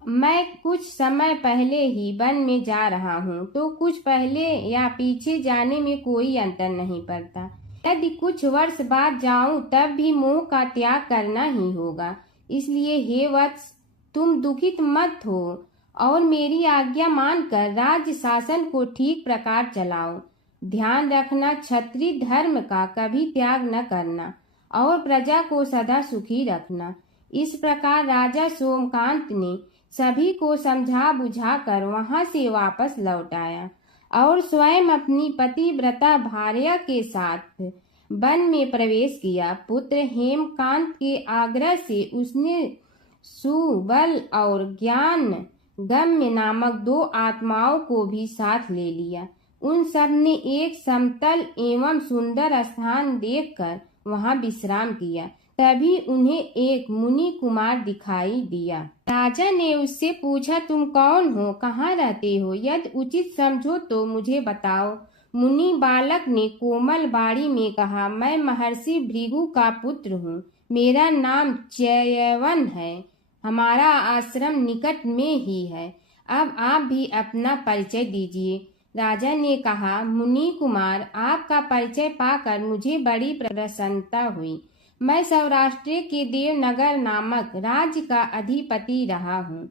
मैं कुछ समय पहले ही वन में जा रहा हूँ, तो कुछ पहले या पीछे जाने में कोई अंतर नहीं पड़ता। यदि कुछ वर्ष बाद जाऊं तब भी मोह का त्याग करना ही होगा। इसलिए हे वत्स, तुम दुखित मत हो और मेरी आज्ञा मानकर राज्य शासन को ठीक प्रकार चलाओ। ध्यान रखना, क्षत्रिय धर्म का कभी त्याग न करना और प्रजा को सदा सुखी रखना। इस प्रकार राजा सोमकांत ने सभी को समझा बुझाकर वहां से वापस लौट आया और स्वयं अपनी पतिव्रता भार्या के साथ वन में प्रवेश किया। पुत्र हेमकांत के आग्रह से उसने सुबल और ज्ञान गम्य नामक 2 आत्माओं को भी साथ ले लिया। उन सब ने एक समतल एवं सुंदर स्थान देखकर वहां विश्राम किया। तभी उन्हें एक मुनि कुमार दिखाई दिया। राजा ने उससे पूछा, तुम कौन हो, कहाँ रहते हो? यदि उचित समझो तो मुझे बताओ। मुनि बालक ने कोमल बाड़ी में कहा, मैं महर्षि भृगु का पुत्र हूँ। मेरा नाम च्यवन है। हमारा आश्रम निकट में ही है। अब आप भी अपना परिचय दीजिए। राजा ने कहा, मुनि कुमार, आपका परिचय पाकर मुझे बड़ी प्रसन्नता हुई। मैं सौराष्ट्र के देवनगर नामक राज्य का अधिपति रहा हूँ।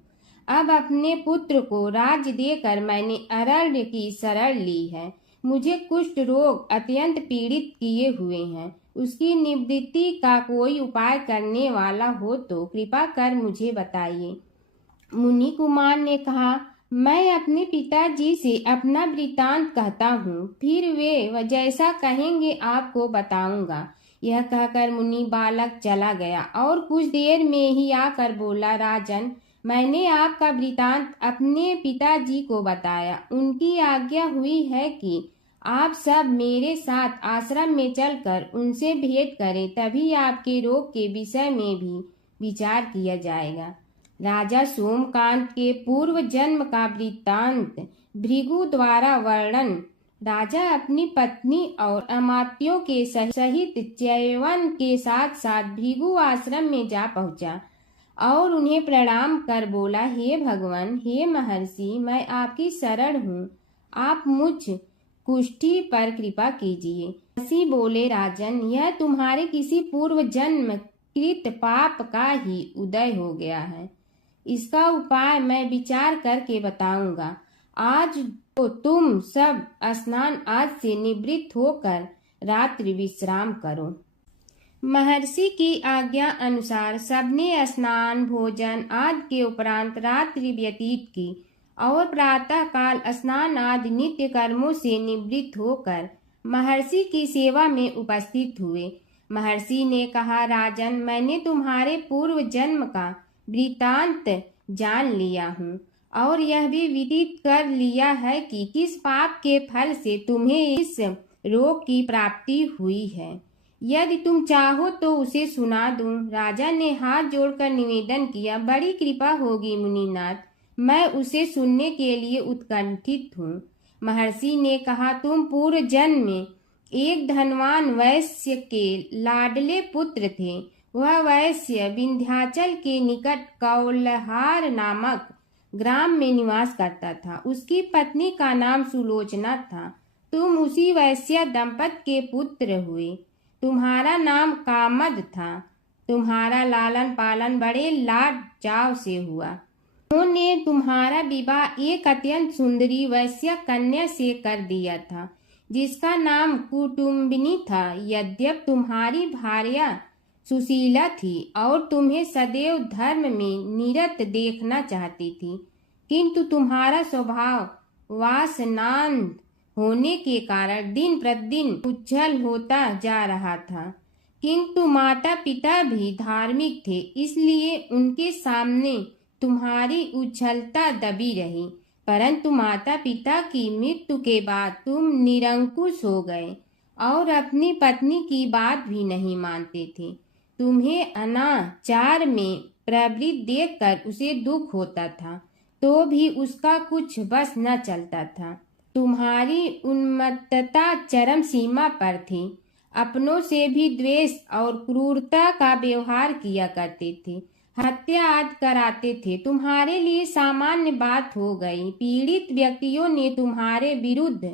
अब अपने पुत्र को राज्य देकर मैंने अरण्य की शरण ली है। मुझे कुष्ठ रोग अत्यंत पीड़ित किए हुए हैं। उसकी निवृत्ति का कोई उपाय करने वाला हो तो कृपा कर मुझे बताइए। मुनि कुमार ने कहा, मैं अपने पिताजी से अपना वृतांत कहता हूँ, फिर वे जैसा कहेंगे आपको बताऊंगा। यह कहकर मुनि बालक चला गया और कुछ देर में ही आकर बोला, राजन, मैंने आपका वृतांत अपने पिताजी को बताया। उनकी आज्ञा हुई है कि आप सब मेरे साथ आश्रम में चलकर उनसे भेंट करें, तभी आपके रोग के विषय में भी विचार किया जाएगा। राजा सोमकांत के पूर्व जन्म का वृत्तांत भृगु द्वारा वर्णन। राजा अपनी पत्नी और अमात्यों के सहित च्यवन के साथ साथ भृगु आश्रम में जा पहुंचा और उन्हें प्रणाम कर बोला, हे भगवान, हे महर्षि, मैं आपकी शरण हूँ। आप मुझ कुष्ठी पर कृपा कीजिए। महर्षि बोले, राजन, यह तुम्हारे किसी पूर्व जन्म कृत पाप का ही उदय हो गया है। इसका उपाय मैं विचार करके बताऊंगा। आज तो तुम सब स्नान आज से निवृत्त होकर रात्रि विश्राम करो। महर्षि की आज्ञा अनुसार सबने स्नान भोजन आदि के उपरांत रात्रि व्यतीत की और प्रातः काल स्नान आदि नित्य कर्मों से निवृत्त होकर महर्षि की सेवा में उपस्थित हुए। महर्षि ने कहा, राजन, मैंने तुम्हारे पूर्व जन्म का वृतांत जान लिया हूँ और यह भी विदित कर लिया है कि किस पाप के फल से तुम्हें इस रोग की प्राप्ति हुई है। यदि तुम चाहो तो उसे सुना दूं। राजा ने हाथ जोड़कर निवेदन किया, बड़ी कृपा होगी मुनिनाथ, मैं उसे सुनने के लिए उत्कंठित हूँ। महर्षि ने कहा, तुम पूर्व जन्म में एक धनवान वैश्य के लाडले पुत्र थे। वह वैश्य विंध्याचल के निकट कौलहार नामक ग्राम में निवास करता था। उसकी पत्नी का नाम सुलोचना था। तुम उसी वैश्य दंपत के पुत्र हुए। तुम्हारा नाम कामद था। तुम्हारा लालन पालन बड़े लाड चाव से हुआ। उन्होंने तुम्हारा विवाह एक अत्यंत सुंदरी वैश्य कन्या से कर दिया था, जिसका नाम कुटुम्बिनी था। यद्यप तुम्हारी भार्या सुशीला थी और तुम्हें सदैव धर्म में निरत देखना चाहती थी, किंतु तुम्हारा स्वभाव वासनांध होने के कारण दिन प्रतिदिन उज्जवल होता जा रहा था। किंतु माता पिता भी धार्मिक थे, इसलिए उनके सामने तुम्हारी उज्ज्वलता दबी रही। परंतु माता पिता की मृत्यु के बाद तुम निरंकुश हो गए और अपनी पत्नी की बात भी नहीं मानते थे। तुम्हें अनाचार में प्रवृत्त देखकर उसे दुख होता था, तो भी उसका कुछ बस न चलता था। तुम्हारी उन्मत्तता चरम सीमा पर थी। अपनों से भी द्वेष और क्रूरता का व्यवहार किया करते थे, हत्या आदि कराते थे। तुम्हारे लिए सामान्य बात हो गई। पीड़ित व्यक्तियों ने तुम्हारे विरुद्ध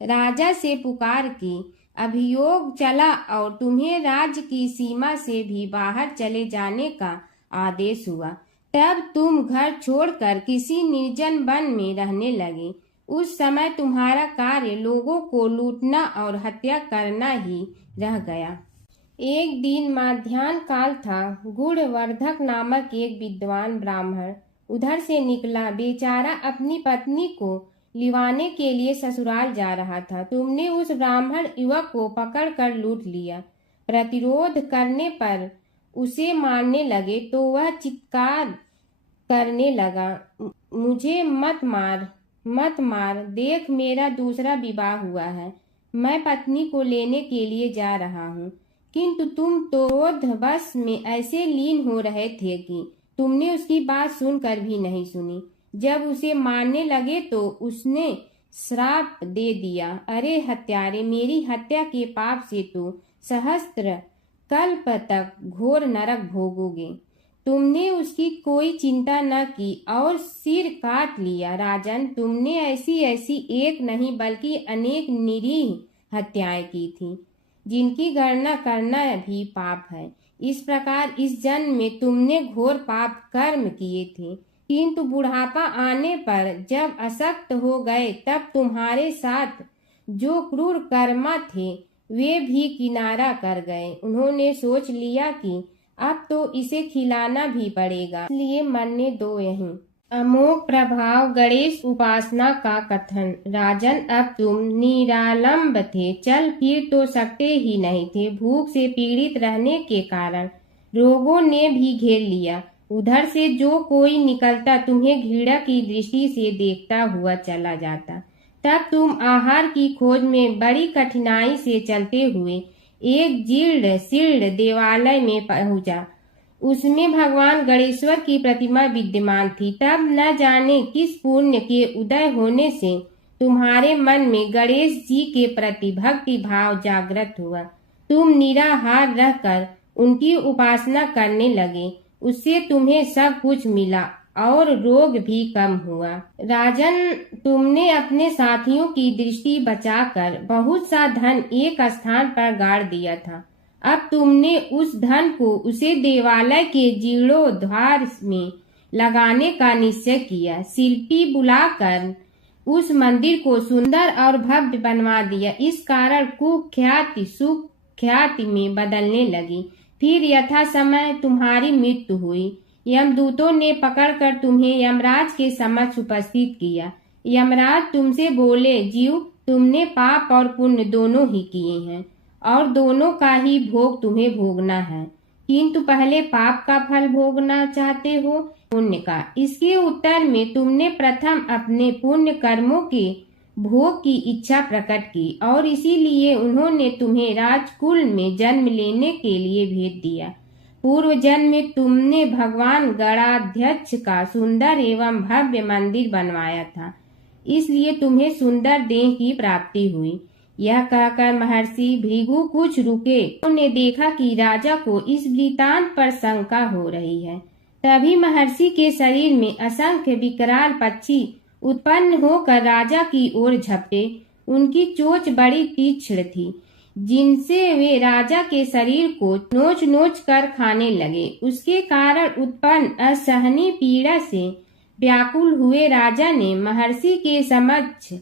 राजा से पुकार की, अभियोग चला और तुम्हें राज्य की सीमा से भी बाहर चले जाने का आदेश हुआ। तब तुम घर छोड़कर किसी निर्जन वन में रहने लगे। उस समय तुम्हारा कार्य लोगों को लूटना और हत्या करना ही रह गया। एक दिन माध्याह्न काल था। गुणवर्धक नामक एक विद्वान ब्राह्मण उधर से निकला। बेचारा अपनी पत्नी को लिवाने के लिए ससुराल जा रहा था। तुमने उस ब्राह्मण युवक को पकड़कर लूट लिया। प्रतिरोध करने पर उसे मारने लगे तो वह चित्कार करने लगा, मुझे मत मार, मत मार, देख मेरा दूसरा विवाह हुआ है, मैं पत्नी को लेने के लिए जा रहा हूँ। किंतु तुम तो क्रोधवश में ऐसे लीन हो रहे थे कि तुमने उसकी बात सुनकर भी नहीं सुनी। जब उसे मारने लगे तो उसने श्राप दे दिया, अरे हत्यारे, मेरी हत्या के पाप से तो सहस्त्र कल्प तक घोर नरक भोगोगे। तुमने उसकी कोई चिंता न की और सिर काट लिया। राजन, तुमने ऐसी ऐसी एक नहीं बल्कि अनेक निरीह हत्याएं की थी, जिनकी गणना करना भी पाप है। इस प्रकार इस जन्म में तुमने घोर पाप कर्म किए थे, किंतु बुढ़ापा आने पर जब अशक्त हो गए तब तुम्हारे साथ जो क्रूर कर्मा थे वे भी किनारा कर गए। उन्होंने सोच लिया कि अब तो इसे खिलाना भी पड़ेगा, इसलिए मरने दो यहीं। अमोघ प्रभाव गणेश उपासना का कथन। राजन, अब तुम निरालंब थे, चल फिर तो सकते ही नहीं थे। भूख से पीड़ित रहने के कारण रोगों ने भी घेर लिया। उधर से जो कोई निकलता तुम्हें घृणा की दृष्टि से देखता हुआ चला जाता। तब तुम आहार की खोज में बड़ी कठिनाई से चलते हुए एक जीर्ण शीर्ण देवालय में पहुंचा। उसमें भगवान गणेश्वर की प्रतिमा विद्यमान थी। तब न जाने किस पुण्य के उदय होने से तुम्हारे मन में गणेश जी के प्रति भक्ति भाव जागृत हुआ। तुम निराहार रहकर उनकी उपासना करने लगे। उससे तुम्हें सब कुछ मिला और रोग भी कम हुआ। राजन, तुमने अपने साथियों की दृष्टि बचाकर बहुत सा धन एक स्थान पर गाड़ दिया था। अब तुमने उस धन को उसे देवालय के जीर्णोद्धार में लगाने का निश्चय किया। शिल्पी बुलाकर उस मंदिर को सुंदर और भव्य बनवा दिया। इस कारण कुख्याति सुख्याति में बदलने लगी। फिर यथा समय तुम्हारी मृत्यु हुई। यमदूतों ने पकड़कर तुम्हें यमराज के समक्ष उपस्थित किया। यमराज तुमसे बोले, जीव, तुमने पाप और पुण्य दोनों ही किए हैं और दोनों का ही भोग तुम्हें भोगना है, किंतु पहले पाप का फल भोगना चाहते हो पुण्य का। इसके उत्तर में तुमने प्रथम अपने पुण्य कर्मों के भोग की इच्छा प्रकट की और इसीलिए उन्होंने तुम्हें राजकुल में जन्म लेने के लिए भेज दिया। पूर्व जन्म में तुमने भगवान गणाध्यक्ष का सुंदर एवं भव्य मंदिर बनवाया था, इसलिए तुम्हें सुंदर देह की प्राप्ति हुई। यह कहकर महर्षि भृगु कुछ रुके। उन्होंने देखा कि राजा को इस वृतांत पर शंका हो रही है। तभी महर्षि के शरीर में असंख्य विकराल पक्षी उत्पन्न होकर राजा की ओर झपटे। उनकी चोंच बड़ी तीक्ष्ण थी, जिनसे वे राजा के शरीर को नोच नोच कर खाने लगे। उसके कारण उत्पन्न असहनीय पीड़ा से व्याकुल हुए राजा ने महर्षि के समक्ष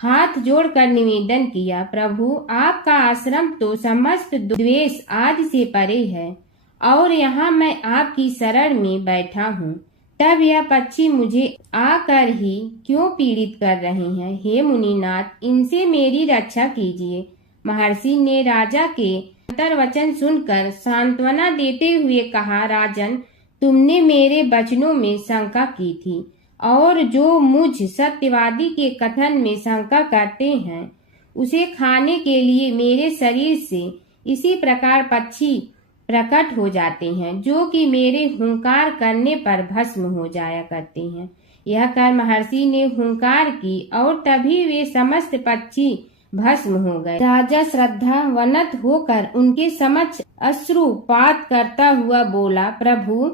हाथ जोड़कर निवेदन किया, प्रभु, आपका आश्रम तो समस्त द्वेष आदि से परे है और यहाँ मैं आपकी शरण में बैठा हूँ। तब यह पक्षी मुझे आकर ही क्यों पीड़ित कर रहे हैं? हे मुनिनाथ, इनसे मेरी रक्षा कीजिए। महर्षि ने राजा के अंतर्वचन सुनकर सांत्वना देते हुए कहा, राजन, तुमने मेरे वचनों में शंका की थी और जो मुझ सत्यवादी के कथन में शंका करते हैं उसे खाने के लिए मेरे शरीर से इसी प्रकार पक्षी प्रकट हो जाते हैं जो कि मेरे हुंकार करने पर भस्म हो जाया करते हैं। यह कर महर्षि ने हुंकार की और तभी वे समस्त पक्षी भस्म हो गए। राजा श्रद्धावनत होकर उनके समक्ष अश्रुपात करता हुआ बोला, प्रभु,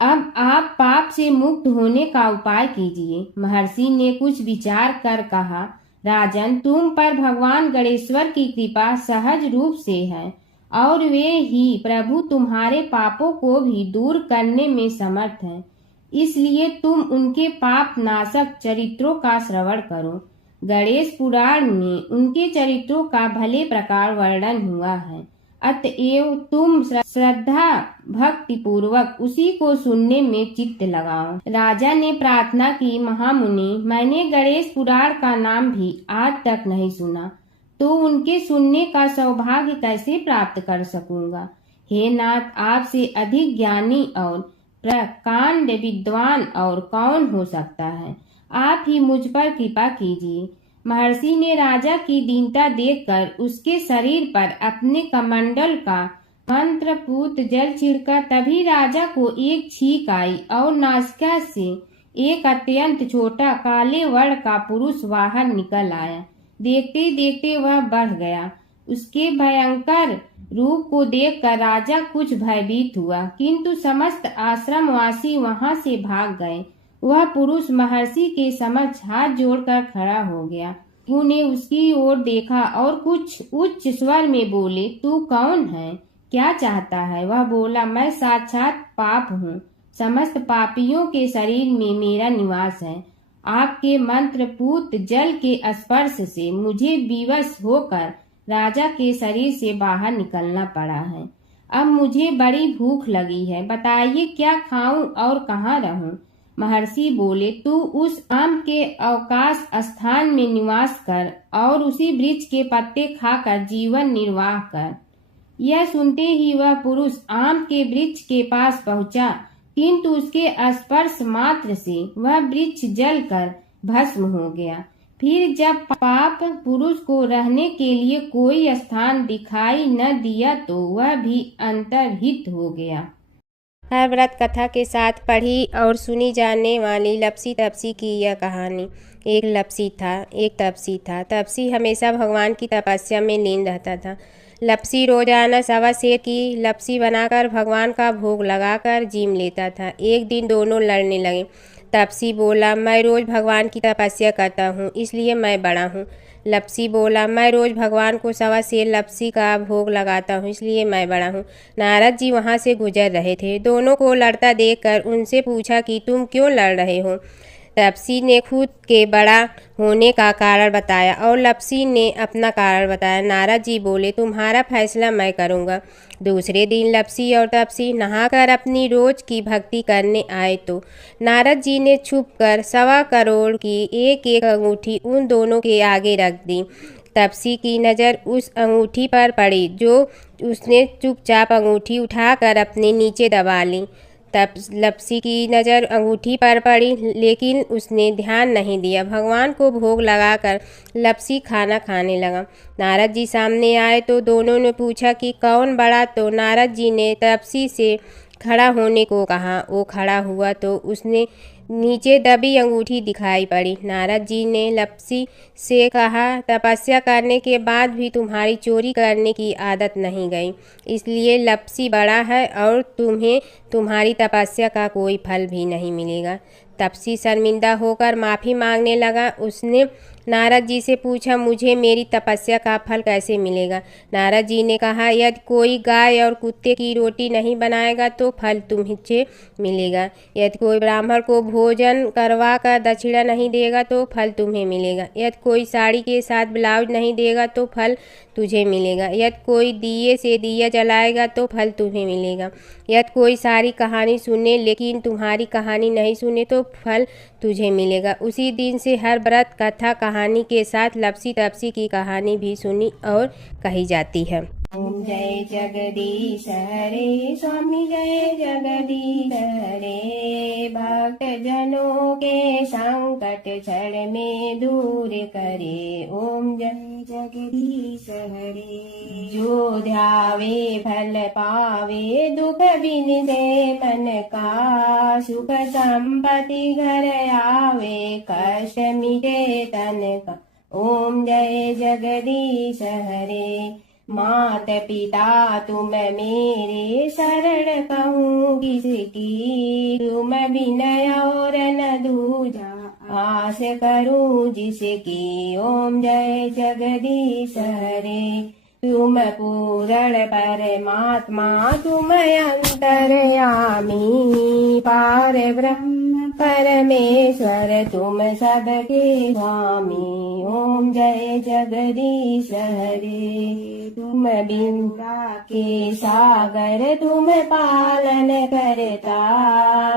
अब आप पाप से मुक्त होने का उपाय कीजिए। महर्षि ने कुछ विचार कर कहा, राजन, तुम पर भगवान गणेश्वर की कृपा सहज रूप से है और वे ही प्रभु तुम्हारे पापों को भी दूर करने में समर्थ हैं। इसलिए तुम उनके पाप नाशक चरित्रों का श्रवण करो। गणेश पुराण में उनके चरित्रों का भले प्रकार वर्णन हुआ है, अतएव तुम श्रद्धा भक्ति पूर्वक उसी को सुनने में चित्त लगाओ। राजा ने प्रार्थना की, महामुनि, मैंने गणेश पुराण का नाम भी आज तक नहीं सुना, तो उनके सुनने का सौभाग्य कैसे प्राप्त कर सकूंगा? हे नाथ, आपसे अधिक ज्ञानी और प्रकांड विद्वान और कौन हो सकता है? आप ही मुझ पर कृपा कीजिए। महर्षि ने राजा की दीनता देखकर उसके शरीर पर अपने कमंडल का मंत्रपूत जल छिड़का। तभी राजा को एक छींक आई और नासिका से एक अत्यंत छोटा काले वर्ण का पुरुष बाहर निकल आया। देखते देखते वह बढ़ गया। उसके भयंकर रूप को देखकर राजा कुछ भयभीत हुआ, किंतु समस्त आश्रमवासी वहां से भाग गए। वह पुरुष महर्षि के समक्ष हाथ जोड़कर खड़ा हो गया। उन्हें उसकी ओर देखा और कुछ उच्च स्वर में बोले, तू कौन है? क्या चाहता है? वह बोला, मैं साक्षात पाप हूँ। समस्त पापियों के शरीर में मेरा निवास है। आपके मंत्रपूत जल के स्पर्श से मुझे विवश होकर राजा के शरीर से बाहर निकलना पड़ा है। अब मुझे बड़ी भूख लगी है, बताइए क्या खाऊं और कहाँ रहूं? महर्षि बोले, तू उस आम के अवकाश स्थान में निवास कर और उसी वृक्ष के पत्ते खाकर जीवन निर्वाह कर। यह सुनते ही वह पुरुष आम के वृक्ष के पास पहुंचा, किंतु उसके स्पर्श मात्र से वह वृक्ष जलकर भस्म हो गया। फिर जब पाप पुरुष को रहने के लिए कोई स्थान दिखाई न दिया तो वह भी अंतर्हित हो गया। हर व्रत कथा के साथ पढ़ी और सुनी जाने वाली लपसी तपसी की यह कहानी। एक लपसी था, एक तपसी था। तपसी हमेशा भगवान की तपस्या में लीन रहता था। लपसी रोजाना सवा सेर की लपसी बनाकर भगवान का भोग लगाकर जीम लेता था। एक दिन दोनों लड़ने लगे। तपसी बोला, मैं रोज भगवान की तपस्या करता हूँ, इसलिए मैं बड़ा हूँ। लपसी बोला, मैं रोज भगवान को सवा सेर लपसी का भोग लगाता हूँ, इसलिए मैं बड़ा हूँ। नारद जी वहाँ से गुजर रहे थे। दोनों को लड़ता देखकर उनसे पूछा कि तुम क्यों लड़ रहे हो? तपसी ने खुद के बड़ा होने का कारण बताया और लपसी ने अपना कारण बताया। नारद जी बोले, तुम्हारा फैसला मैं करूँगा। दूसरे दिन लपसी और तपसी नहाकर अपनी रोज की भक्ति करने आए तो नारद जी ने छुपकर 1.25 करोड़ की एक एक अंगूठी उन दोनों के आगे रख दी। तपसी की नज़र उस अंगूठी पर पड़ी जो उसने चुपचाप अंगूठी उठाकर अपने नीचे दबा ली। तब लपसी की नज़र अंगूठी पर पड़ी, लेकिन उसने ध्यान नहीं दिया। भगवान को भोग लगाकर लपसी खाना खाने लगा। नारद जी सामने आए तो दोनों ने पूछा कि कौन बड़ा? तो नारद जी ने तपसी से खड़ा होने को कहा। वो खड़ा हुआ तो उसने नीचे दबी अंगूठी दिखाई पड़ी। नारद जी ने लपसी से कहा, तपस्या करने के बाद भी तुम्हारी चोरी करने की आदत नहीं गई, इसलिए लपसी बड़ा है और तुम्हें तुम्हारी तपस्या का कोई फल भी नहीं मिलेगा। तपसी शर्मिंदा होकर माफ़ी मांगने लगा। उसने नारद जी से पूछा, मुझे मेरी तपस्या का फल कैसे मिलेगा? नारद जी ने कहा, यदि कोई गाय और कुत्ते की रोटी नहीं बनाएगा तो फल तुम्हें मिलेगा। यदि कोई ब्राह्मण को भोजन करवा कर दक्षिणा नहीं देगा तो फल तुम्हें मिलेगा। यदि कोई साड़ी के साथ ब्लाउज नहीं देगा तो फल तुझे मिलेगा। यदि कोई दिए से दिया जलाएगा तो फल तुम्हें मिलेगा। यदि कोई सारी कहानी सुने लेकिन तुम्हारी कहानी नहीं सुने तो फल तुझे मिलेगा। उसी दिन से हर व्रत कथा कहानी के साथ लपसी तपसी की कहानी भी सुनी और कही जाती है। ओम जय जगदीश हरे स्वामी जय जगदीश हरे, भक्त जनों के संकट क्षण में दूर करे। ओम जय जगदीश हरे, जो ध्यावे फल पावे, दुख बिन दे मन का, सुख संपत्ति घर आवे, कष्ट मिटे तन का। ओम जय जगदीश हरे, मात पिता तुम मेरे, शरण कहूँ किसकी, तुम विनय और न दूजा, आस करूँ जिसकी। ओम जय जगदीश हरे, तुम पूर्ण परमात्मा, तुम अंतर्यामी, पार ब्रह्म परमेश्वर, तुम सबके स्वामी। ओम जय जगदीश हरे, तुम बिंदा के सागर, तुम पालन करता,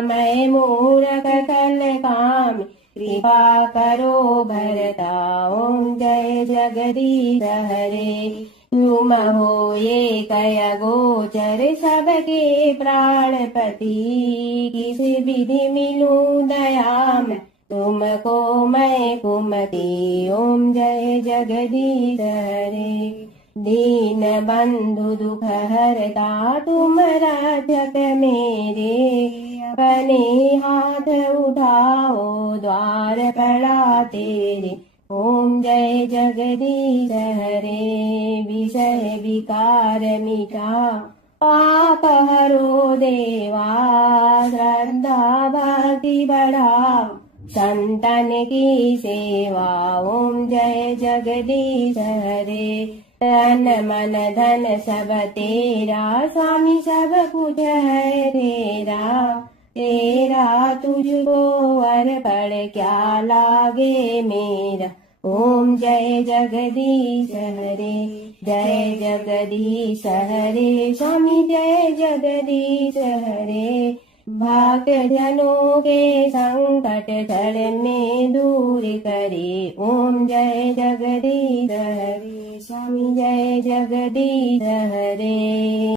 मैं मूर्ख कल काम, कृपा करो भरता। ओम जय जगदीश हरे, तुम हो ये कय गोचर, सबके प्राणपति, किस विधि मिलूं दया में, तुमको मैं कुमति। ओम जय जगदीश हरे, दीन बंधु दुख हरता, तुम रक्षक मेरे, अपने हाथ उठाओ द्वार पड़ा तेरे। ओम जय जगदीश हरे, विषय विकार मिटा, पाप हरो देवा, श्रद्धा भक्ति बढ़ाओ, संतन की सेवा। ओम जय जगदीश हरे, तन मन धन सब तेरा, स्वामी सब कुछ है तेरा, तेरा तुझको अर्पण क्या लागे मेरा। ओम जय जगदीश हरे, जय जगदीश हरे, स्वामी जय जगदीश हरे, भक्त जनों के संकट क्षण में दूर करे। ओम जय जगदीश हरे, स्वामी जय जगदीश हरे।